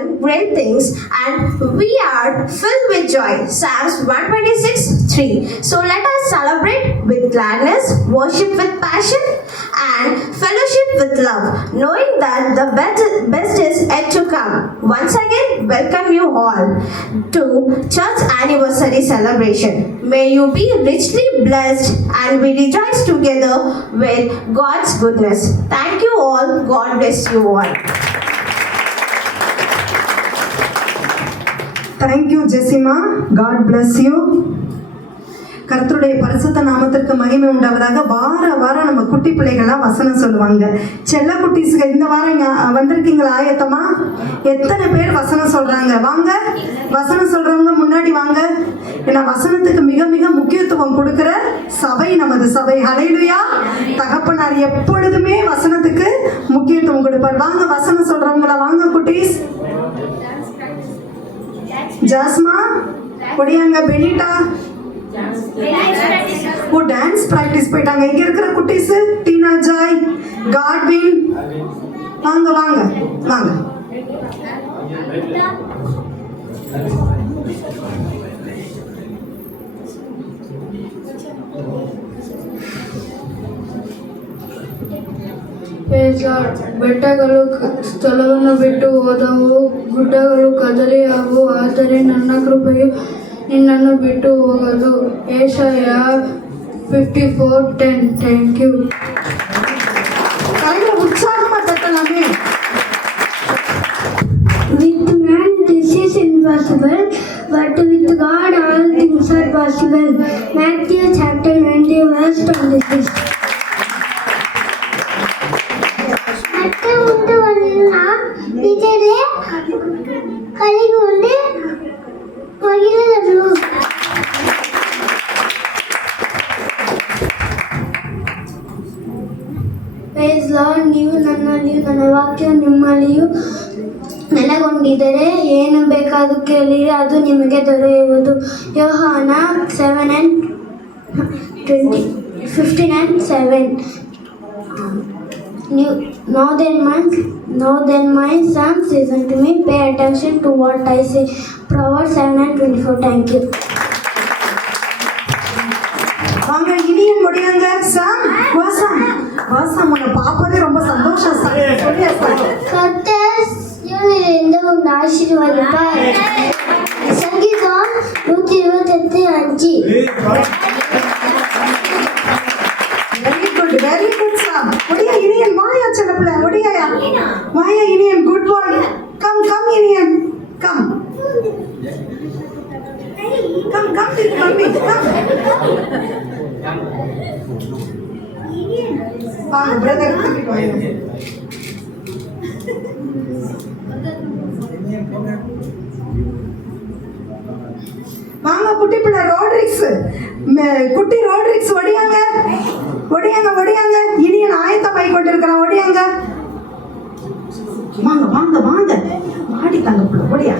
done great things and we are filled with joy. Psalms 126:3. So let us celebrate with gladness, worship with passion, and fellowship with love, knowing that the best is yet to come. Once again, welcome you all to church anniversary celebration. May you be richly blessed and we rejoice together with God's goodness. Thank you all. God bless you all. Thank you, Jessima. God bless you. கர்த்தருடைய பரிசுத்த நாமத்திற்கு மகிமை உண்டாவதாக. வாரம் நம்ம குட்டி பிள்ளைகள்லாம் வசனம் சொல்லுவாங்க. செல்ல குட்டீஸுக்கு இந்த வாரம் வந்திருக்கீங்களா? ஆயத்தமா? எத்தனை பேர் வசனம் சொல்றாங்க? வாங்க, வசனம் சொல்றவங்க முன்னாடி வாங்க. ஏன்னா வசனத்துக்கு மிக மிக முக்கியத்துவம் கொடுக்கிற சபை நமது சபை. ஹல்லேலூயா. தகப்பனார் எப்பொழுதுமே வசனத்துக்கு முக்கியத்துவம் கொடுப்பார். வாங்க, வசனம் சொல்றவங்களா வாங்க குட்டீஸ். ஜாஸ்மா ஒடியாங்க. பெனிட்டா டான்ஸ் பிராக்டிஸ் போயிட்டாங்க. இங்க இருக்கிற குட்டீஸ் டீனா, ஜாய், காட்வின் வாங்க வாங்க வாங்க. ಬೆಟ್ಟಗಳು ಸ್ಥಳವನ್ನು ಬಿಟ್ಟು ಹೋದವು, ಗುಡ್ಡಗಳು ಕದಲಿಯಾವು, ಆದರೆ ನನ್ನ ಕೃಪೆಯು ನಿನ್ನನ್ನು ಬಿಟ್ಟು ಹೋಗದು. ಯೆಶಾಯ 54:10. Thank you. With man this is impossible, but with God all things are possible. Matthew chapter 20 verse 26. ಮತ್ತೆ ಮುಂದುವರಿದ ನಿಜರೇ ಕಲಿಗೊಂಡು ಮಗಿಲರು. Price lord. ನೀವು ನನ್ನಲ್ಲಿಯೂ ನನ್ನ ವಾಕ್ಯವು ನಿಮ್ಮಲ್ಲಿಯೂ ನೆಲೆಗೊಂಡಿದ್ದರೆ ಏನು ಬೇಕಾದರೂ ಕೇಳಿರಿ, ಅದು ನಿಮಗೆ ದೊರೆಯುವುದು. ಯೋಹಾನ 7:15-7. Now then my sons, listen to me, pay attention to what I say. Proverbs 7:24. Thank you. வாங்க, இனியும் முடியாங்க. சாம் வாசம் வாசம் உன்னை பார்ப்பதே ரொம்ப சந்தோஷம். கர்த்தர் சீயோனிலிருந்து உங்களை ஆசீர்வதிப்பார். சங்கீதம் 128:5. வெரி குட் சாம். ஒடியா இனியன் வாயா செல்லப்புல. ஒடியா வாயா Iniyan. Good bye. Come Iniyan. Come to mummy. Come. வாங்க பிரதர் கூட்டிட்டு வாங்க. வாங்க குட்டி பிள்ளை ரோட்ரிக்ஸ், குட்டி ரோட்ரிக்ஸ் ஒடியாங்க ஒடியாங்க ஒடியாங்க. இனியன் ஆயத்தமாய் கொண்டிருக்கிறான். ஒடியாங்க வாங்க வாங்க வாங்க. மாடி தாங்க பிள்ளை. Odia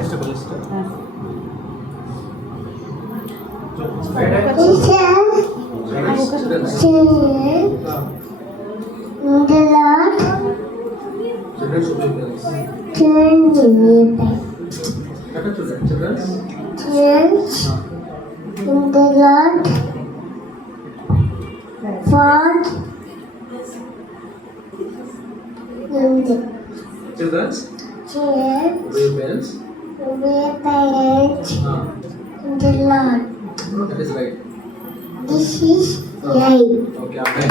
That is right. This is right. Okay, amen.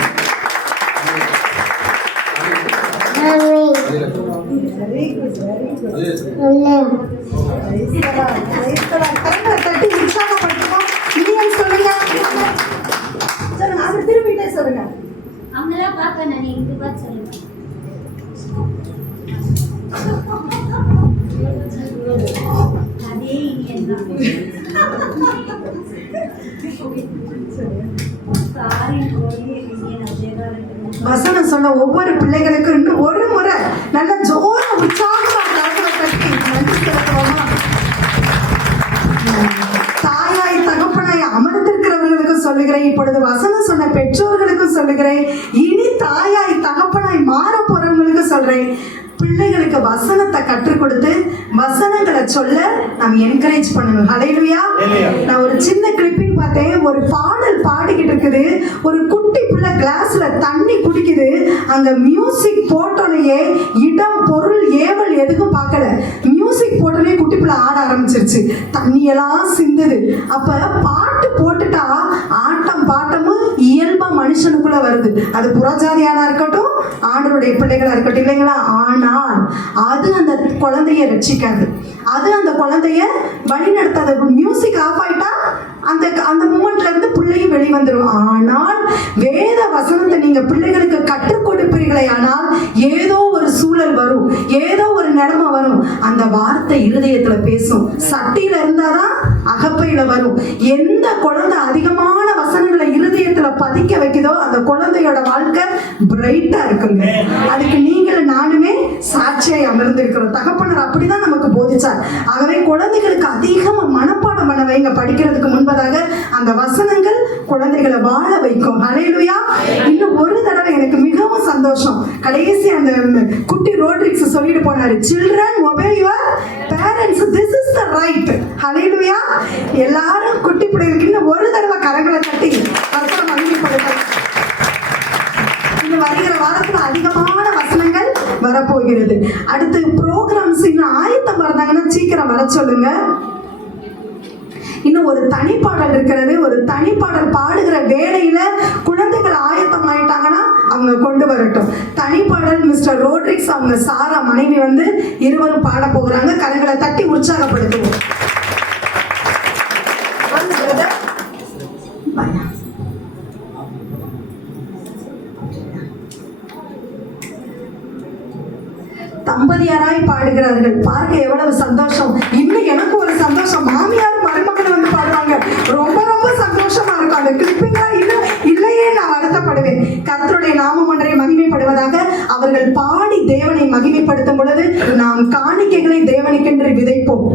Amen. Very good very good. Amen. தட்டி உற்சாகப்படுத்துவோம். இனியன் சொல்லுங்க. சொல்லுங்க, அது திரும்பிட்டே சொல்லுங்க. அவங்கள பார்க்க நான் இங்க பார்த்து சொல்லுங்க. அதே இனியன் தான். வசனம் சொன்ன ஒவ்வொரு பிள்ளைகளுக்கும் இன்னும் ஒரு முறை நல்ல ஜோர உற்சாகமா நன்றி செலுத்துவோமா? தாயாய் தகப்பனாய் அமர்ந்திருக்கிறவர்களுக்கும் சொல்லுகிறேன், இப்பொழுது வசனம் சொன்ன பெற்றோர்களுக்கும் சொல்லுகிறேன், இனி தாயாய் தகப்பனாய் மாற போறவங்களுக்கும் சொல்றேன், பிள்ளைகளுக்கு வசனத்தை கற்றுக் கொடுத்து வசனங்களை சொல்ல நாம் என்கரேஜ் பண்ணணும். ஹல்லேலூயா. நான் ஒரு சின்ன கிளிப்பிங் பார்த்தேன். ஒரு பாடல் பாடிக்கிட்டு இருக்குது, ஒரு குட்டி பிள்ளை கிளாஸ்ல தண்ணி குடிக்குது. அங்க மியூசிக் போட்டோனையே இடம் பொருள் ஏவல் எதுக்கும் பார்க்கல, மியூசிக் போட்டோனே குட்டி பிள்ளை ஆட ஆரம்பிச்சிருச்சு, தண்ணியெல்லாம் சிந்துது. அப்ப பாட்டு போட்டுட்டா ஆட்டம் பாட்டமும் இயல்பா மனுஷனுக்குள்ள வருது. அது புறஜாதியானா இருக்கட்டும், ஆண்டவருடைய பிள்ளைகளா இருக்கட்டும், இல்லைங்களா? ஆனால் அது அந்த குழந்தைய ரட்சிக்காது, அது அந்த குழந்தைய வழி நடத்தாது. மியூசிக் ஆஃப் ஆயிட்டா அந்த அந்த மூமெண்ட்ல இருந்து பிள்ளையும் வெளிவந்துடும். ஆனால் வேத வசனத்தை நீங்க பிள்ளைகளுக்கு கற்றுக் கொடுப்பீர்களே ஆனால் ஏதோ ஒரு சூழல் வரும், ஏதோ ஒரு நிலைமை வரும், அந்த வார்த்தை இருதயத்துல பேசும். சட்டியில இருந்தாதான் அகப்பையில வரும். எந்த குழந்தை அதிகமான வசனங்களை இருதயத்துல பதிக்க வைக்குதோ அந்த குழந்தையோட வாழ்க்கை பிரைட்டா இருக்குங்க. அதுக்கு நீங்களும் நானுமே சாட்சியை அமர்ந்திருக்கிறோம். தகப்பனர் அப்படிதான் நமக்கு போதிச்சார். ஆகவே குழந்தைகளுக்கு அதிகமா மனப்பாடம் பண்ண வைங்க. படிக்கிறதுக்கு முன்பதாக அந்த வசனங்கள் குழந்தைகளை வாழ வைக்கும். ஹல்லேலூயா. இன்னும் ஒரு தடவை எனக்கு மிகவும் சந்தோஷம், கடைசி அந்த குட்டி ரோட்ரிக்ஸ் சொல்லிட்டு போனாரு, children obey your parents, this is the right. ஹல்லேலூயா. எல்லாரும் குட்டி பிள்ளைகளுக்கு இன்னும் ஒரு தடவை கரங்களை தட்டி கர்த்தரை மகிமைப்படுத்தலாம். இன்னும் வருகிற வாரத்துல அதிகமான வசனங்கள் வரப்போகிறது. அடுத்து ப்ரோக்ராம்ஸ் இன்னும் ஆயத்தம் இருந்தாங்கன்னா சீக்கிரம் வர சொல்லுங்க. இன்னும் ஒரு தனிப்பாடல் இருக்கிறது. ஒரு தனிப்பாடல் பாடுகிற வேளையில குழந்தைகள் ஆயத்தம் ஆயிட்டாங்கன்னா அவங்க கொண்டு வரட்டும். தனிப்பாடல் மிஸ்டர் ரோட்ரிக்ஸ் அவங்க சாரா மனைவி வந்து இருவரும் பாட போகிறாங்க. கரங்களை தட்டி உற்சாகப்படுத்துவோம். தம்பதியாராய் பாடுகிறார்கள். பார்க்க எவ்வளவு சந்தோஷம். இன்னும் எனக்கு ஒரு சந்தோஷம், மாமியார் மருமகள் வந்து பாடுவாங்க. ரொம்ப ரொம்ப சந்தோஷமா இருக்கும். அந்த கிளிப்பிங்கா இல்லையே நான் வருத்தப்படுவேன். கர்த்தருடைய நாமம் ஒன்றை மகிமைப்படுவதாக. அவர்கள் பாடி தேவனை மகிமைப்படுத்தும் பொழுது நாம் காணிக்கைகளை தேவனுக்கென்று விதைப்போம்.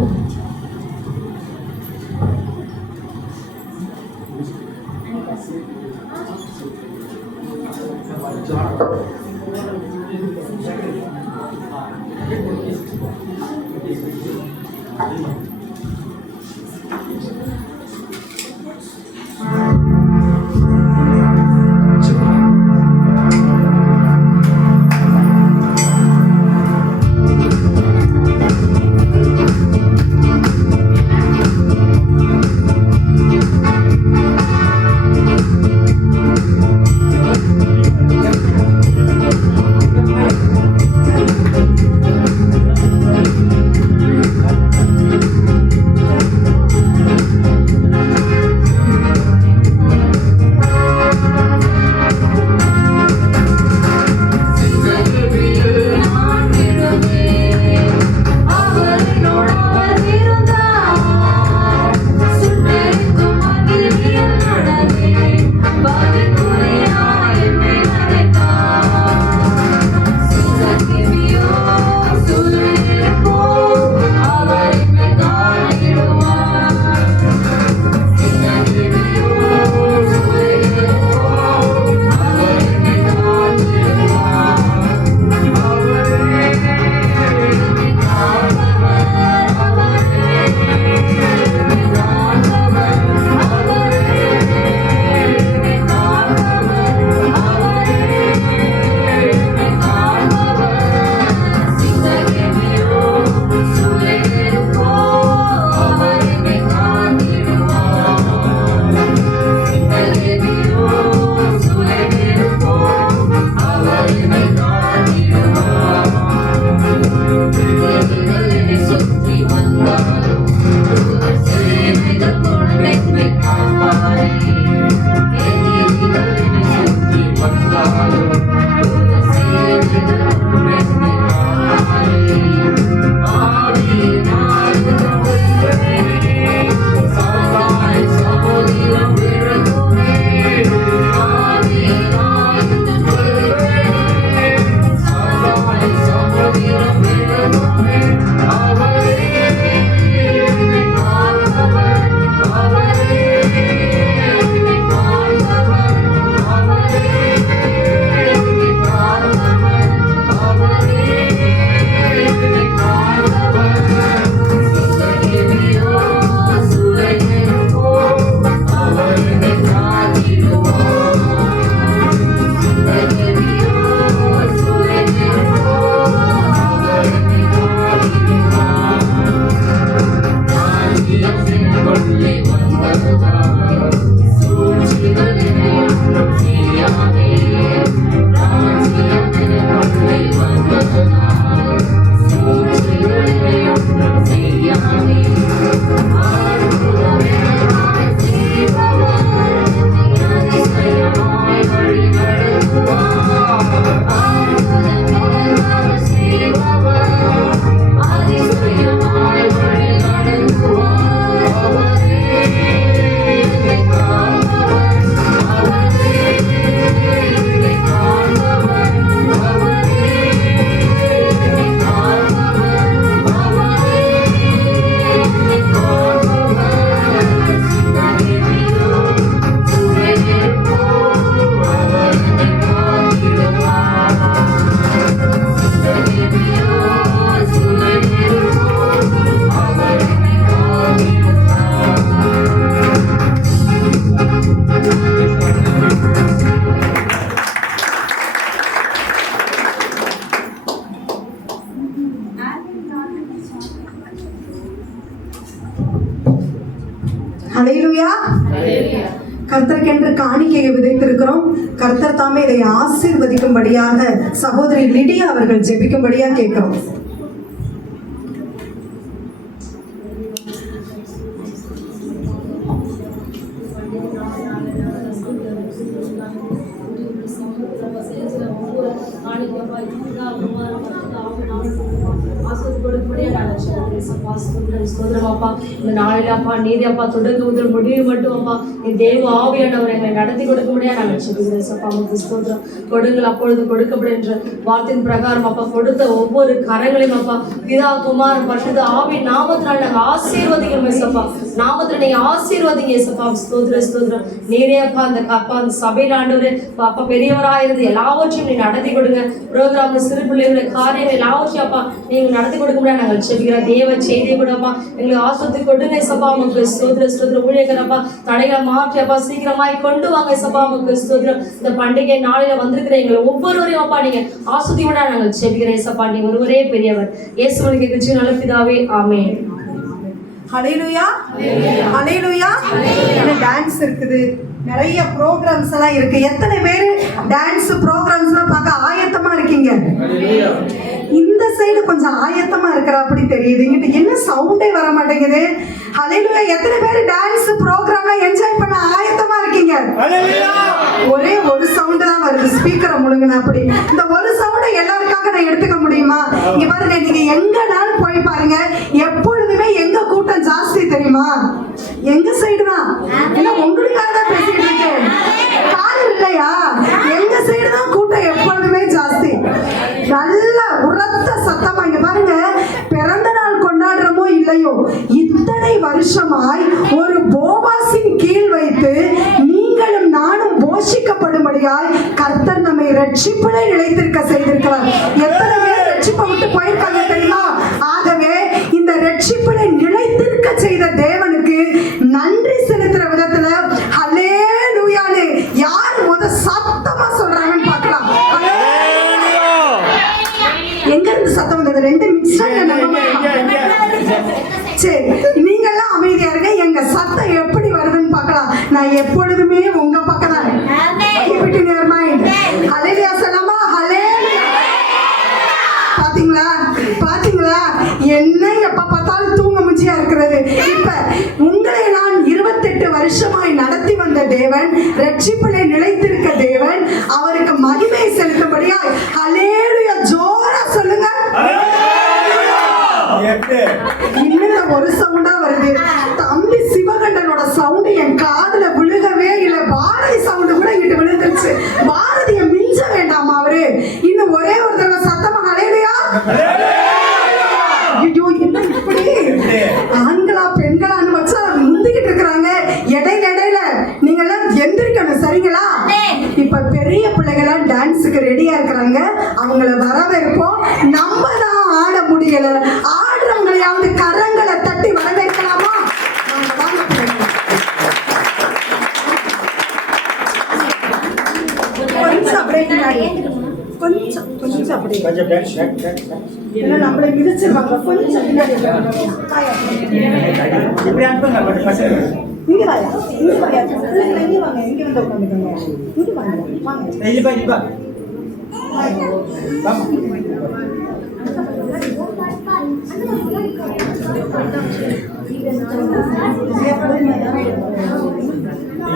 ஹல்லேலூயா. கர்த்தருக்கென்று காணிக்கையை விதைத்திருக்கிறோம். கர்த்தர் தாமே இதை ஆசீர்வதிக்கும்படியாக சகோதரி லிடியா அவர்கள் ஜெபிக்கும்படியாக கேட்கிறோம். இந்த நாளில் அப்பா நீதி அப்பா தொடங்க முதல் முடிவு மட்டும் அப்பா நீ தேவ ஆவியானவர் எங்களை நடத்தி கொடுக்க முடியாது நாங்கள் சொல்லுகிறேன் அப்பா உங்களுக்கு ஸ்தோத்திரம். கொடுங்கள் அப்பொழுது கொடுக்கப்படுகின்ற வார்த்தையின் பிரகாரம் அப்பா கொடுத்த ஒவ்வொரு கரங்களையும் அப்பா பிதா குமாரன் பரிசுத்த ஆவி நாமத்தினால் நாங்கள் ஆசீர்வதிக்கிறோம் ஏசப்பா. நாமத்தில் நீங்க ஆசீர்வதிங்க ஏசப்பா. ஸ்தோத்திரம் ஸ்தோத்திரம். நீரே அப்பா அந்த சபையில் ஆண்டவரே அப்பா பெரியவராயிருந்து எல்லாவற்றையும் நீ நடத்தி கொடுங்க. ப்ரோக்ராம்ல சிறு பிள்ளைகளுடைய காரியங்கள் எல்லாவற்றையும் அப்பா நீங்க நடத்தி கொடுக்க முடியாது நாங்கள் செபிக்கிறோம். தேவ செய்தியை கூட அப்பா எங்களுக்கு ஆஸ்வதி கொடுங்க சபா. உங்களுக்கு ஸ்தோத்திர ஸ்தோத்திர ஊழியர்களப்பா தடைகளை மாற்றி அப்பா சீக்கிரமாய் கொண்டு வாங்க சபா. உங்களுக்கு ஸ்தோத்திரம். இந்த பண்டிகை நாளில வந்திருக்கிற எங்களை ஒவ்வொருவரையும் அப்பா நீங்க ஆஸ்வதி விட நாங்கள் செபிக்கிறேன் சப்பா. நீங்க ஒருவரே பெரியவர். இயேசுவின் கிருபை நல்ல பிதாவே ஆமென். ஹல்லேலூயா. ஹல்லேலூயா. டான்ஸ் இருக்குது, நிறைய ப்ரோக்ராம்ஸ் எல்லாம் இருக்கு. எத்தனை பேர் டான்ஸ் ப்ரோக்ராம்ஸ் எல்லாம் பார்க்க ஆயத்தமா இருக்கீங்க? இந்த சைடு கொஞ்சம் ஆயத்தமா இருக்கிற அப்படி தெரியுது. இங்கிட்ட என்ன சவுண்டே வர மாட்டேங்குது. ஹல்லேலூயா. எத்தனை பேர் டான்ஸ் ப்ரோக்ராம்ல என்ஜாய் பண்ண ஆயத்தமா இருக்கீங்க? ஒரே ஒரு சவுண்ட் தான் வருது, ஸ்பீக்கரை முழுங்கின அப்படி. இந்த ஒரு சவுண்டை எல்லாருக்காக நான் எடுத்துக்க முடியுமா? இங்க பாருங்க, நீங்க எங்கனாலும் போய் பாருங்க, எப்பொழுதுமே எங்க கூட்டம் ஜாஸ்தி தெரியுமா? எங்க சைடு தான். ஏன்னா உங்களுக்காக தான் பேசிக்கிட்டு இருக்கேன். காரணம் இல்லையா? எங்க சைடு தான் கூட்டம் எப்பொழுதுமே ஜாஸ்தி. நல்ல உரத்த சத்தமா இங்க பாருங்க. பிறந்த நாள் கொண்டாடுறமோ இல்லையோ, இத்தனை வருஷமாய் ஒரு போவாசின் கீழ் வைத்து நீங்களும் நானும் போஷிக்கப்படும்படியாய் கர்த்தர் நம்மை ரட்சிப்பிலே நிலைத்திருக்க செய்திருக்கிறார். எத்தனை பேர் ரட்சிப்பை விட்டு போயிருக்காங்க தெரியுமா? ஆகவே இந்த ரட்சிப்பிலே நிலைத்திருக்க செய்த தேவனுக்கு நன்றி செலுத்துற விதத்துல ஹல்லேலூயான்னு யார் முத சத்தமா சொல்றாங்கன்னு பார்க்கலாம். எங்க இருந்து சத்தம் வந்தது? ரெண்டு மிக்ஸ்டா. சரி, நீங்க எல்லாம் அமைதியா இருங்க. எங்க சத்தம் எப்படி வருதுன்னு பார்க்கலாம். நான் எப்பொழுதுமே உங்க பக்கம் தான். ஹல்லேலூயா சொல்லாமா? ஹல்லேலூயா. பாத்தீங்களா பாத்தீங்களா என்ன எப்ப பார்த்தாலும் தூங்க முச்சியா இருக்கிறது. இப்ப உங்களை நான் 28 வருஷமாய் நடத்தி வந்த தேவன், ரட்சிப்பிலே நிலைத்திருக்க தேவன், அவருக்கு மகிமை செலுத்தபடியா ஹல்லேலூயா ஜோரா சொல்லுங்க. இன்னும் ஒரு சவுண்டா வருது. தம்பி சிவகண்டனோட சவுண்ட் என் காதுல விழுகவே இல்லை. பாரதி சவுண்ட் கூட இங்கிட்டு விழுந்துருச்சு. பாரதிய மிஞ்ச வேண்டாமா அவரு? இன்னும் ஒரே ஒரு தடவை சத்தமா ஹல்லேலூயா. ஐயோ, என்ன இப்படி ஆண்களா பெண்களான்னு வச்சா முந்திக்கிட்டு இருக்கிறாங்க. இடையில நீங்க எல்லாம் எந்திரிக்கணும், சரிங்களா? இப்ப பெரிய பிள்ளைகளா டான்ஸுக்கு ரெடியா இருக்கிறாங்க. அவங்கள வரவேற்போம். நம்ம தான் ஆட முடியல. ஆடுறவங்களையாவது கரங்களை தட்டி வரவேற்கலாமா? கொஞ்சம் அப்படியே கொஞ்சம் அப்படியே நம்மளை மிதிச்சிருவாங்க. கொஞ்சம் பின்னாடி இங்க வாயா, இங்க வாயா, இங்க வாங்க, இங்க வந்து உட்காந்துக்கோங்க. இங்க வாங்க, வாங்க.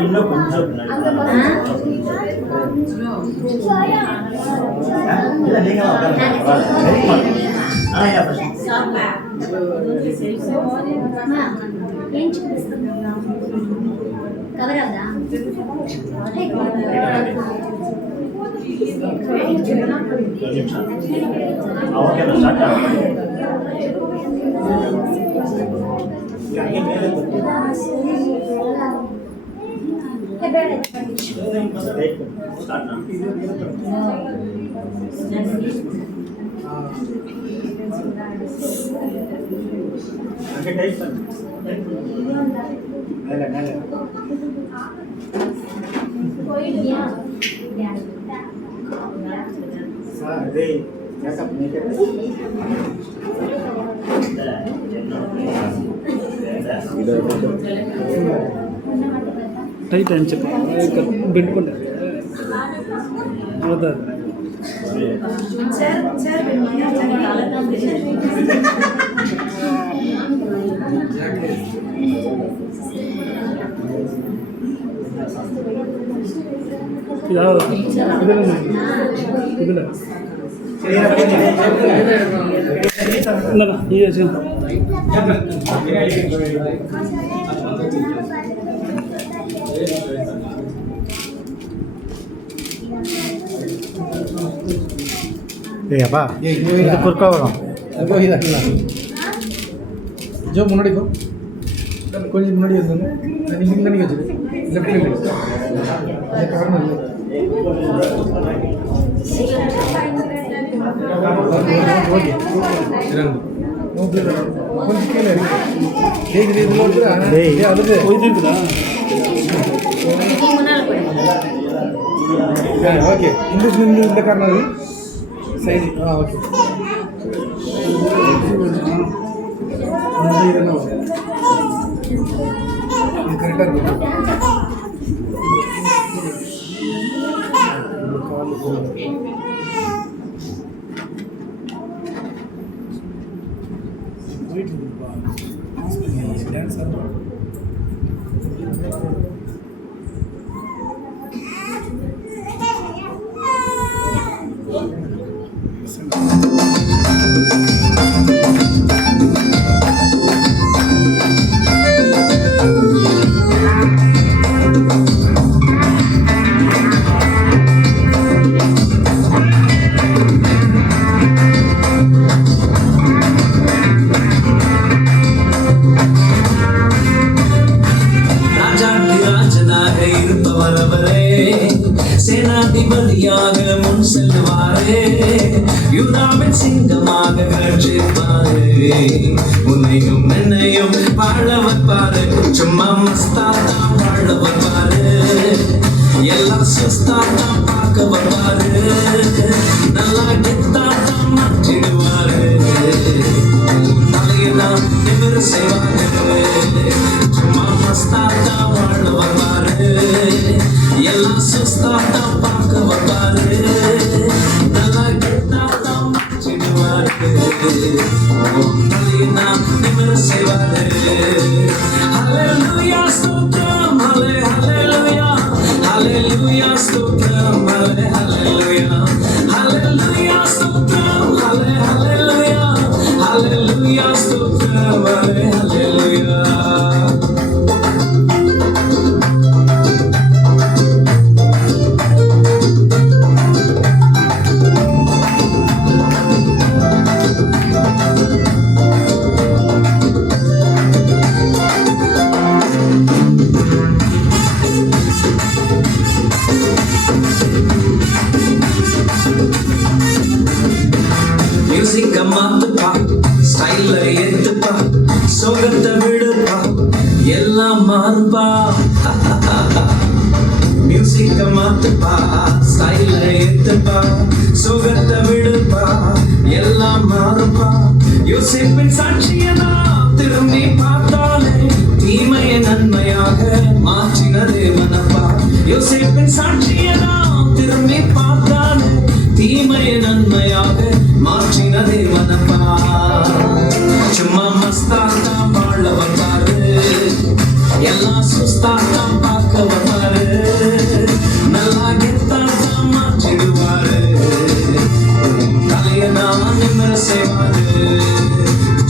இன்னும் கொஞ்சம் ಟೈಟ್ ಹಂಚಪ್ಪ ಬಿಟ್ಕೊಂಡೆ ಹೌದಾ ಯಾವುದು ಇದಲ್ಲ ಇಲ್ಲ ಈ ஏப்பா இது குறுக்கா வரும் ஜோ முன்னாடி போ கொஞ்சம் முன்னாடி வந்துங்க நீங்கள் தண்ணி வச்சுரு லெஃப்ட் காரணம் இல்லை ஓகே கொஞ்சம் கீழே அதுக்கு இருக்குதா ஓகே இந்த காரணம் அது சைடு ஓகே இதெல்லாம் இது கரெக்டாக இருக்கும் டான்ஸ் ஆகும் சேனாதிபதியாக முன் செல்வாரே யூதாவின் சிங்கமாக கர்ஜிப்பாரே உன்னையும் என்னையும் வாழ வைப்பாரு சும்மா மஸ்தாத்தா வாழ வைப்பாரு எல்லாம் சுஸ்தாத்தா பார்க்க வைப்பாரு நல்லா கெத்தாத்தா மாற்றிடுவாரு தலையெல்லாம் நிமிர செய்வாரு சும்மா மஸ்தாத்தா வாழ வைப்பாரு எல்லாம் சுஸ்தாத்தா பார்க்க வைப்பாரு நல்லா கெத்தாத்தா மாற்றிடுவாரு தலையெல்லாம் நிமிர செய்வாரு ஹல்லேலூயா ஸ்தோத்திரம் ஹல்லேலூயா ஹல்லேலூயா ஸ்தோத்திரம் ஹல்லேலூயா ஹல்லேலூயா ஸ்தோத்திரம் ஹல்லேலூயா ஹல்லேலூயா ஸ்தோத்திரம் ஹல்லேலூயா மியூசிக்க மாத்துப்பா ஸ்டைல ஏத்துப்பா சோகத்தை விடுப்பா எல்லாம் மாறுப்பா மியூசிக்க மாத்துப்பா ஸ்டைல ஏத்துப்பா சோகத்தை விடுப்பா எல்லாம் மாறுப்பா யோசிப்பின் சாட்சியனா திரும்பி பார்த்தாலே தீமையை நன்மையாக மாற்றின தேவனப்பா யோசிப்பின் சாட்சியனா திரும்பி பார்த்தாலே தீமையை நன்மையாக மாற்றின தேவனப்பா சும்மா மஸ்தாத்தா வாழ வைப்பாரு எல்லாம் சுஸ்தாத்தா பார்க்க வைப்பாரு நல்லா கெத்தாத்தா மாற்றிடுவாரு தலையெல்லாம் நிமிர செய்வாரு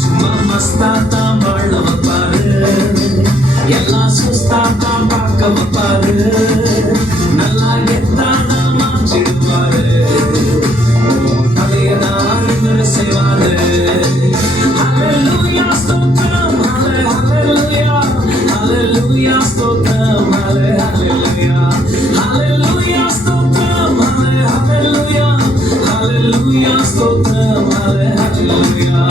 சும்மா மஸ்தாத்தா வாழ வைப்பாரு எல்லாம் சுஸ்தாத்தா பார்க்க வைப்பாரு நல்லா கெத்தாத்தா மாற்றிடுவாரு Hallelujah, stotram, hallelujah, hallelujah, stotram, hallelujah, hallelujah, stotram, hallelujah, hallelujah, stotram, hallelujah.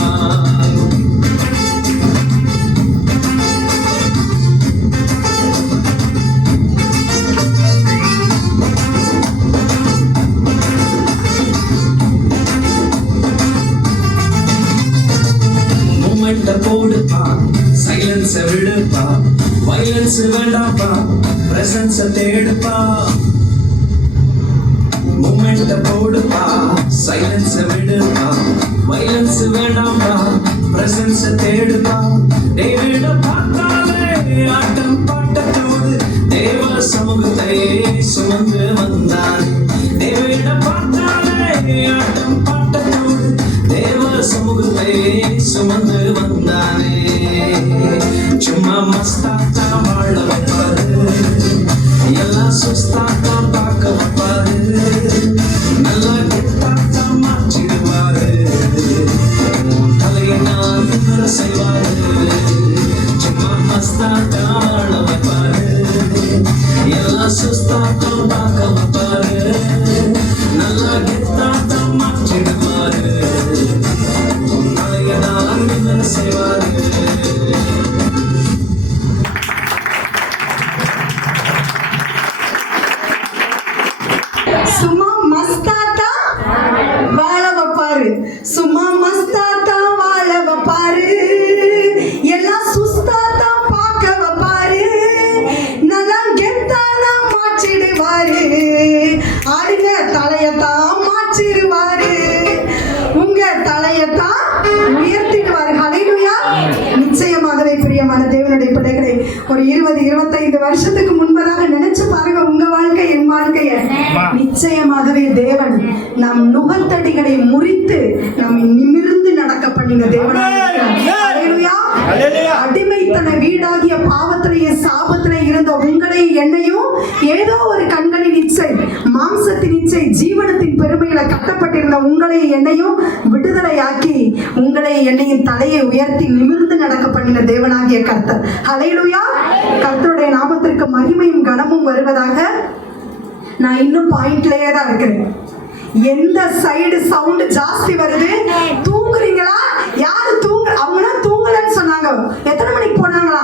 போடுப்பா சைலன்ஸ விடுப்பா வைலன்ஸ் வேண்டாப்பா பிரசன்ஸ தேடுப்பா மூமெண்ட போடுப்பா சைலன்ஸ விடுப்பா வைலன்ஸ் வேண்டாம்பா பிரசன்ஸ தேடுப்பா டேவிட பார்த்தாலே ஆட்டம் பாட்டத்தோடு தேவ சமூகத்தை சுமந்து வந்தான் டேவிட பார்த்தாலே ஆட்டம் பாட்டத்தோடு தேவ சமூகத்தை சுமந்து வந்தானே சும்மா மஸ்தாத்தா வாழ வைப்பாரு எல்லாம் சுஸ்தாத்தா பார்க்க வைப்பாரு நல்லா கெத்தாத்தா மாற்றிடுவாரு தலையை நான் செய்வாரு சும்மா மஸ்தாத்தா வாழ வைப்பாரு எல்லாம் சுஸ்தாத்தா பார்க்க வைப்பாரு நல்லா கெத்தாத்தா மாற்றிடுவாரு தலையை நான் செய்வாரு. சும்மா மஸ்தாத்தா வாழ வைப்பாரு சும்மா மஸ்தாத்தா வாழ வைப்பாரு எல்லாம் சுஸ்தாத்தா பார்க்க வைப்பாரு நல்லா கெத்தானா மாற்றிடுவாரு ஆடுங்க தலையத்தான் மாற்றிடுவாரு உங்க தலையத்தான் உயர்த்திடுவாரு. ஹல்லேலூயா. நிச்சயமாகவே பிரியமான தேவனுடைய பிள்ளைகளை ஒரு 20-25 வருஷத்துக்கு முன்பதாக நினைச்சு பாருங்க உங்க வாழ்க்கை என் வாழ்க்கைய. நிச்சயமாகவே தேவன் நம் நுகத்தடிகளை முறித்து நம்மை நிமிர்ந்து நடக்க பண்ணின தேவனாக அடிமைத்தன வீடாகிய பாவத்திலேயே சாபத்திலே இருந்த உங்களை என்னையும் ஏதோ ஒரு கண்களின் இச்சை மாம்சத்தின் இச்சை ஜீவனத்தின் பெருமையில கட்டப்பட்டிருந்த உங்களை என்னையும் விடுதலையாக்கி உங்களை என்னையும் தலையை உயர்த்தி நிமிர்ந்து நடக்க பண்ணின தேவனாகிய கர்த்தர். ஹல்லேலூயா. கர்த்தருடைய நாமத்திற்கு மகிமையும் கனமும் வருவதாக. நான் இன்னும் பாயிண்ட்லயே தான் இருக்கிறேன். எந்த சைடு சவுண்ட் ஜாஸ்தி வருது தூங்குறீங்களா? யாரு அவங்களாம் தூங்கலன்னு சொன்னாங்க. எத்தனை மணிக்கு போனாங்களா?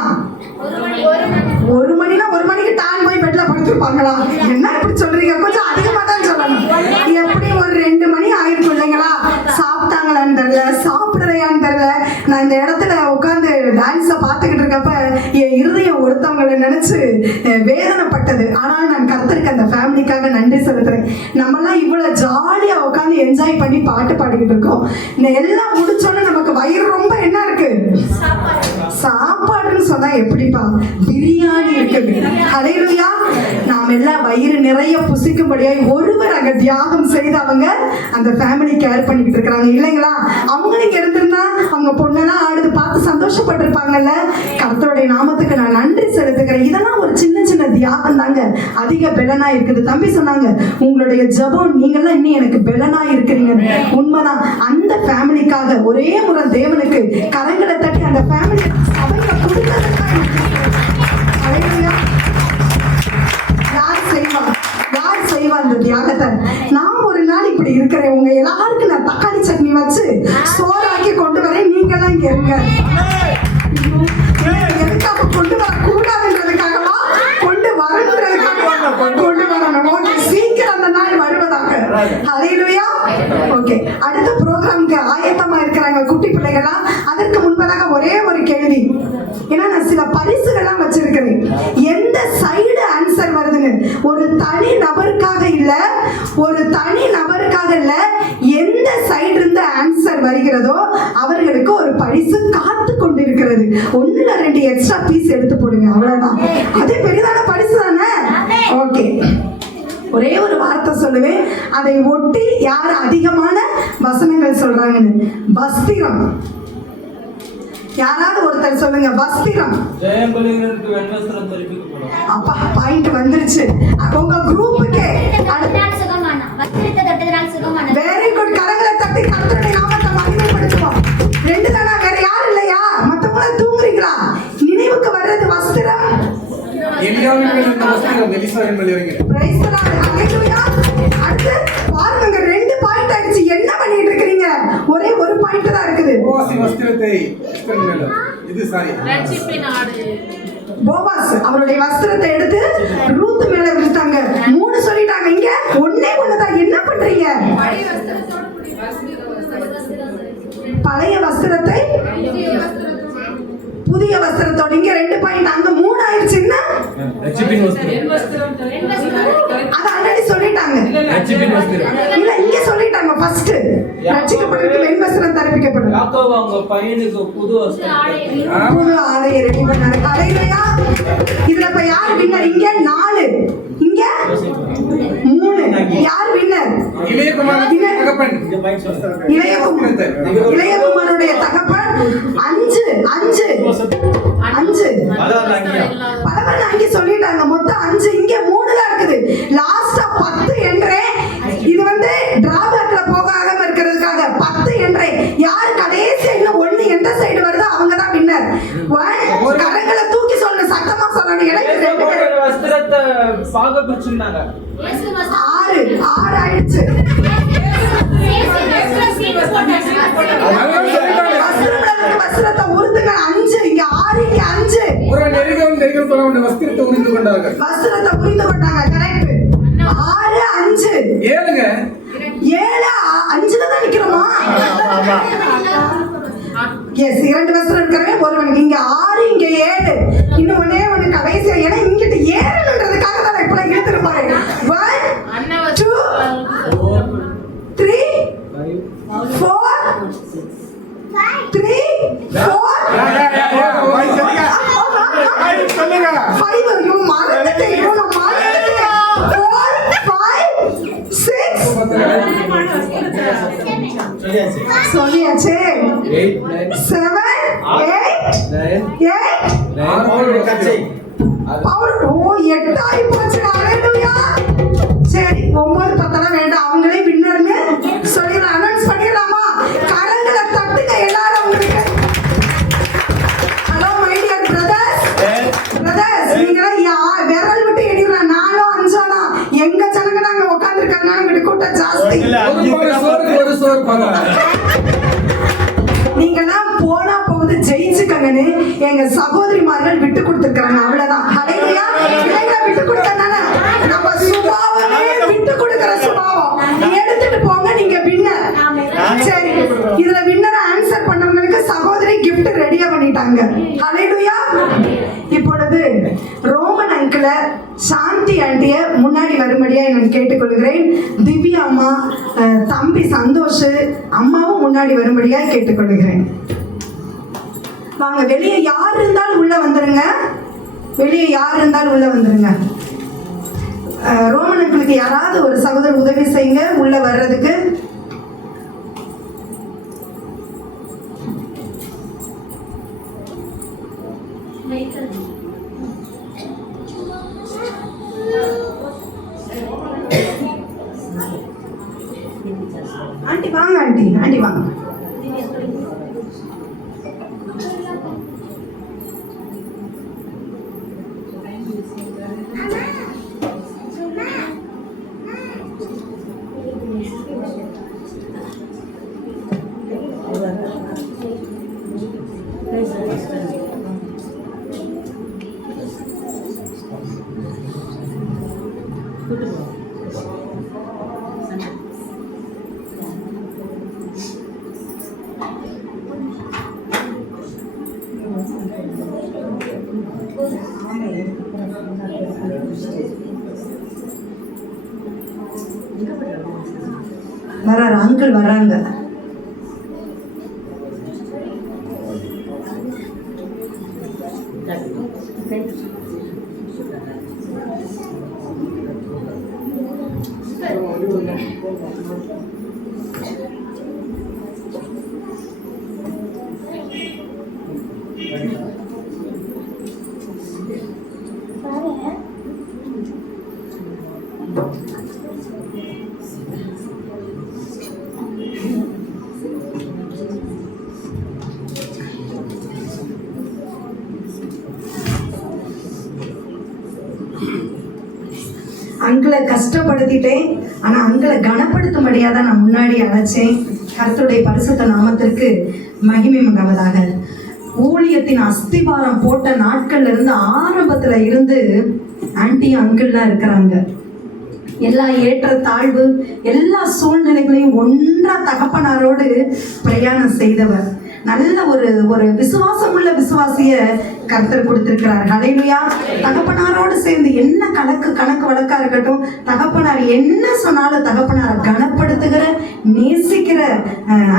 1 மணினா 1 மணிக்கு டான் போய் பெட்ல படுத்துருப்பாங்களா? என்ன இப்படி சொல்றீங்க? கொஞ்சம் அதிகமா தான் சொல்லணும். எப்படி ஒரு 2 மணி ஆயிருக்கும் இல்லைங்களா? சாப்பிட்டாங்களான்னு தெரியல, சாப்பிடலையான்னு தெரியல. நான் இந்த இடத்துல உட்காந்து டான்ஸை பார்த்துக்கிட்டு இருக்கப்ப என் இருதயம் ஒருத்தவங்களை நினைச்சு வேதனைப்பட்டது. ஆனால் நான் கர்த்தருக்கு அந்த ஃபேமிலிக்காக நன்றி செலுத்துறேன். நம்மலாம் இவ்வளவு ஜாலியா உட்காந்து என்ஜாய் பண்ணி பாட்டு பாடிக்கிட்டு இருக்கோம். இந்த எல்லாம் முடிச்சோன்னு நமக்கு வயிறு ரொம்ப என்ன இருக்கு? சாப்பாடுன்னு சொன்னா எப்படிப்பா? பிரியாணி இருக்குது. ஹல்லேலூயா. நாம் எல்லாம் வயிறு நிறைய புசிக்கும்படியாய் ஒருவர் அங்க தியாகம் செய்து அவங்க அந்த ஃபேமிலி கேர் பண்ணிக்கிட்டு இருக்கிறாங்க இல்லைங்களா? அவங்களுக்கு இருந்திருந்தா அவங்க பொண்ணெல்லாம் ஆடுது பார்த்து சந்தோஷப்பட்டிருப்பாங்கல்ல. கர்த்தருடைய நாமத்துக்கு நான் நன்றி செலுத்துக்கிறேன். இதெல்லாம் ஒரு சின்ன சின்ன தியாகம் தாங்க அதிக பெலனா இருக்குது. தம்பி சொன்னாங்க உங்களுடைய ஜெபம் நீங்கெல்லாம் இன்னும் எனக்கு பெலனா இருக்கிறீங்க. உண்மைதான். அந்த ஃபேமிலிக்காக ஒரே முறை தேவனுக்கு கரங்களை தட்டி அந்த ஃபேமிலி சபையில கொடுத்ததுக்காக யார் செய்வா அந்த தியாகத்தை? நான் ஒரு நாள் இப்படி இருக்கிறேன். உங்க எல்லாருக்கும் நான் தக்காளி சட்னி வச்சு சோறாக்கி கொண்டு வரேன். நீங்க எல்லாம் இங்க இருங்க. எதுக்காக கொண்டு வர கூடாதுன்றதுக்காகவா? கொண்டு வரணுன்றதுக்காக கொண்டு வரணும். ஓகே, சீக்கிரம் அந்த நாள் வருவதாக. ஹல்லேலூயா. ஓகே, அடுத்த ப்ரோக்ராம்க்கு ஆயத்தமா இருக்கிறாங்க குட்டி பிள்ளைகளா. அதற்கு முன்பதாக ஒரே ஒரு கேள்வி. ஏன்னா நான் சில பரிசுகள்லாம் வச்சிருக்கிறேன். எந்த சைடு ஆன்சர் வருதுன்னு ஒரு தனி நபருக்காக இல்ல, எந்த சைடு இருந்து ஆன்சர் வருகிறதோ அவர்களுக்கு ஒரு பரிசு காத்து கொண்டிருக்கிறது. 1-2 எக்ஸ்ட்ரா பீஸ் எடுத்து போடுங்க, அவ்வளவுதான். அது பெரிதான பரிசு தானே? ஓகே, ஒரே ஒரு வார்த்தை சொல்லுவேன். அதை ஒட்டி யார் அதிகமான வசனங்கள் சொல்றாங்கன்னு. வஸ்திரம். யாராவது ஒருத்தர் சொல்லுங்க. வஸ்திரம். அப்பா பாயிண்ட் வந்துருச்சு. உங்க குரூப்புக்கு வெரி குட். கரங்களை தட்டி கர்த்தருடைய நாமத்தை மகிமைப்படுத்துவோம். 2 தானா? வேற யாரும் இல்லையா? மத்தவங்க தூங்குறீங்களா? நினைவுக்கு வர்றது வஸ்திரம். அடுத்து பாருங்க, 2 பாயிண்ட் ஆயிடுச்சு. என்ன பண்ணிட்டு இருக்கீங்க? ஒரே ஒரு பாயிண்ட் தான் இருக்குது. போவாஸ் அவருடைய வஸ்திரத்தை எடுத்து ரூத் மேல விட்டாங்க. 3 சொல்லிட்டாங்க. இங்க ஒண்ணே ஒண்ணுதான். என்ன பண்றீங்க? பழைய வஸ்திரத்தை பாயிண்ட், அங்க 3 ஆயிடுச்சுன்னா ரட்சிப்பின் வஸ்திரம். அது ஆல்ரெடி சொல்லிட்டாங்க. ரட்சிப்பின் வஸ்திரம். இல்ல, இங்க சொல்லிட்டாங்க. ஃபர்ஸ்ட் ரட்சிக்கப்படுறதுக்கு வெண்வஸ்திரம் தரிப்பிக்கப்படும். யாக்கோபு அவங்க பையனுக்கு புது வஸ்திரம், புது ஆடையை ரெடி பண்ணாரு. ஹalleluya. இதுல இப்ப யார் வின்னர்? இங்க 4, இங்க 3. யார் வின்னர்? இளையகுமாரனுடைய தகப்பன். இளையகுமாரனுடைய தகப்பன் 5 பலவன் அங்கே சொல்லிட்டாங்க. மொத்தம் 5, இங்க 3 தான் இருக்குது. லாஸ்டா 10 என்றே. இது வந்து டிராபேக்ல போகாம இருக்கிறதுக்காக 10 என்றே. யார் கடைசி இன்னும் 1 எந்த சைடு வருதோ அவங்க தான் வின்னர். கரங்களை தூக்கி சொல்லணும், சத்தமா சொல்லணும். எனக்கு 2 பேர் வஸ்திரத்தை பாக பிரிச்சுனாங்க. 6 ஆயிடுச்சு. வஸ்திரத்தை உருத்துங்க. 5 இங்க 6 இங்க 5. ஒரு நெருக்கம் போனவன் வஸ்திரத்தை உரிந்து கொண்டார்கள். வஸ்திரத்தை உரிந்து கொண்டாங்க. கரெக்ட். 6 5 7ங்க. 7 5ல தான் நிக்கிறோமா? எஸ், 2 வஸ்திரம் இருக்கிறவன் ஒருவனுக்கு. இங்க 6 இங்க 7. இன்னும் ஒண்ணு கடைசியா. ஏன்னா இங்கிட்ட 7ன்றதுக்காக தான் இப்ப இழுத்துருப்பாரு. 1 2 3 4 3 4 5. ஐயோ, மறந்துட்டேன். 4 5 6 சொல்லியாச்சே. 7 8 பவுல். ஓ, 8 ஆகி போச்சு. ஹalleluya. சரி, 9 10 வேண்டாம். அவங்களே வின்னர்னு சொல்லிடலாம். அனௌன்ஸ் பண்ணிடலாமா? கரங்களை தட்டுங்க எல்லாரும். உங்களுக்கு ஹலோ மை டியர் பிரதர்ஸ், நீங்களா விரல் விட்டு எடிக்கலாம். 4 5 தான். எங்க ஜனங்க நாங்க உட்கார்ந்துருக்காங்க. அங்கிட்டு கூட்டம் ஜாஸ்தி. ஒரு சோறு பார்க்கலாம். நீங்கெல்லாம் போனா போகுது ஜெயிச்சுக்கங்கன்னு எங்க சகோதரிமார்கள் விட்டு கொடுத்துருக்காங்க. அவ்வளவுதான். ஹalleluya. இளைஞரை விட்டு கொடுத்தனால நம்ம சுபாவமே விட்டு கொடுக்கிற சுபாவம். எடுத்துட்டு போங்க, நீங்க வின்னர். சரி, இதுல வின்னர் ஆன்சர் பண்ணவங்களுக்கு சகோதரி gift ரெடியா பண்ணிட்டாங்க. ஹalleluya. இப்பொழுது ரோமன் அங்கிள சாந்தி ஆண்டிய முன்னாடி வரும்படியா நான் கேட்டுக்கொள்கிறேன். திவ்யா அம்மா, தம்பி சந்தோஷ் அம்மாவும் முன்னாடி வரும்படியா கேட்டுக்கொள்கிறேன். வாங்க, வெளியே யார் இருந்தாலும் உள்ள வந்துருங்க. வெளியே யார் இருந்தாலும் உள்ள வந்துருங்க. ரோமன் அங்கிளுக்கு யாராவது ஒரு சகோதரர் உதவி செய்யுங்க உள்ள வர்றதுக்கு. ஆண்டி வாங்க, ஆண்டி வாங்க. வர்றாரு, அங்கிள் வர்றாங்க. அங்கிளை கஷ்டப்படுத்திட்டேன். ஆனா அங்கிளை கனப்படுத்தும்படியா தான் நான் முன்னாடி அழைச்சேன். கர்த்தருடைய பரிசுத்த நாமத்திற்கு மகிமை உண்டாவதாக. ஊழியத்தின் அஸ்திபாரம் போட்ட நாட்கள்ல இருந்து ஆரம்பத்துல இருந்து ஆன்டி அங்கிள்லாம் இருக்கிறாங்க. எல்லா ஏற்ற தாழ்வு எல்லா சூழ்நிலைகளையும் ஒன்றா தகப்பனாரோடு பிரயாணம் செய்தவர். நல்ல ஒரு விசுவாசம் உள்ள விசுவாசிய கர்த்தர் கொடுத்திருக்கிறார். ஹல்லேலூயா. தகப்பனாரோடு சேர்ந்து என்ன கணக்கு வழக்கா இருக்கட்டும், தகப்பனார் என்ன சொன்னாலும் தகப்பனாரை கனப்படுத்துகிற நேசிக்கிற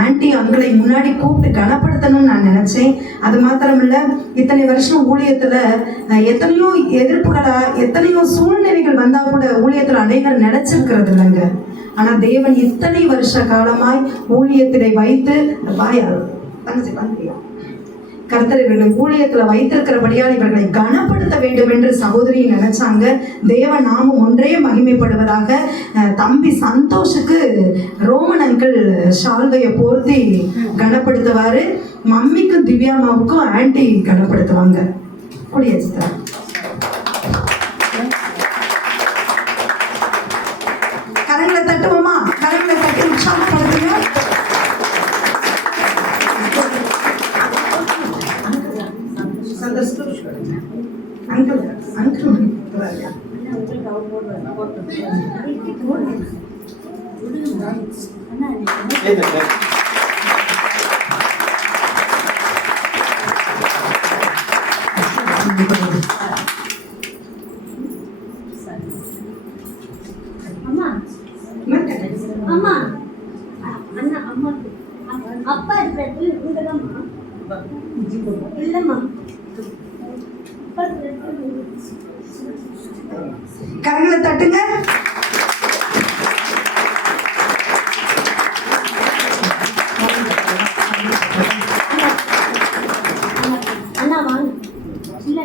ஆன்டி அங்களை முன்னாடி கூப்பிட்டு கனப்படுத்தணும்னு நான் நினைச்சேன். அது மாத்திரமில்ல, இத்தனை வருஷம் ஊழியத்துல எத்தனையோ எதிர்ப்புகளா எத்தனையோ சூழ்நிலைகள் வந்தா கூட ஊழியத்துல அநேகர் நினைச்சிருக்கிறது இல்லைங்க. ஆனா தேவன் இத்தனை வருஷ காலமாய் ஊழியத்திலே வைத்து கர்த்தர் இவர்கள் ஊழியத்துல வைத்திருக்கிறபடியால் இவர்களை கனப்படுத்த வேண்டும் என்று சகோதரி நினைச்சாங்க. தேவ நாமம் ஒன்றே மகிமைப்படுவதாக. தம்பி சந்தோஷுக்கு ரோமன் அங்கிள் ஷால்வையை போர்த்தி கனப்படுத்துவாரு. மம்மிக்கும் திவ்யாமாவுக்கும் ஆன்டி கனப்படுத்துவாங்க. குடியேற்ற கரங்களை தட்டுவோமா? கரங்களை தட்டி உற்சாகப்படுத்துங்க. அங்கிள் அம்மா அண்ணா அம்மா அப்பா இருக்கிறது இங்கதாம்மா இல்லம்மா. கரங்களை தட்டுங்க. அண்ணா வாங்க. இல்ல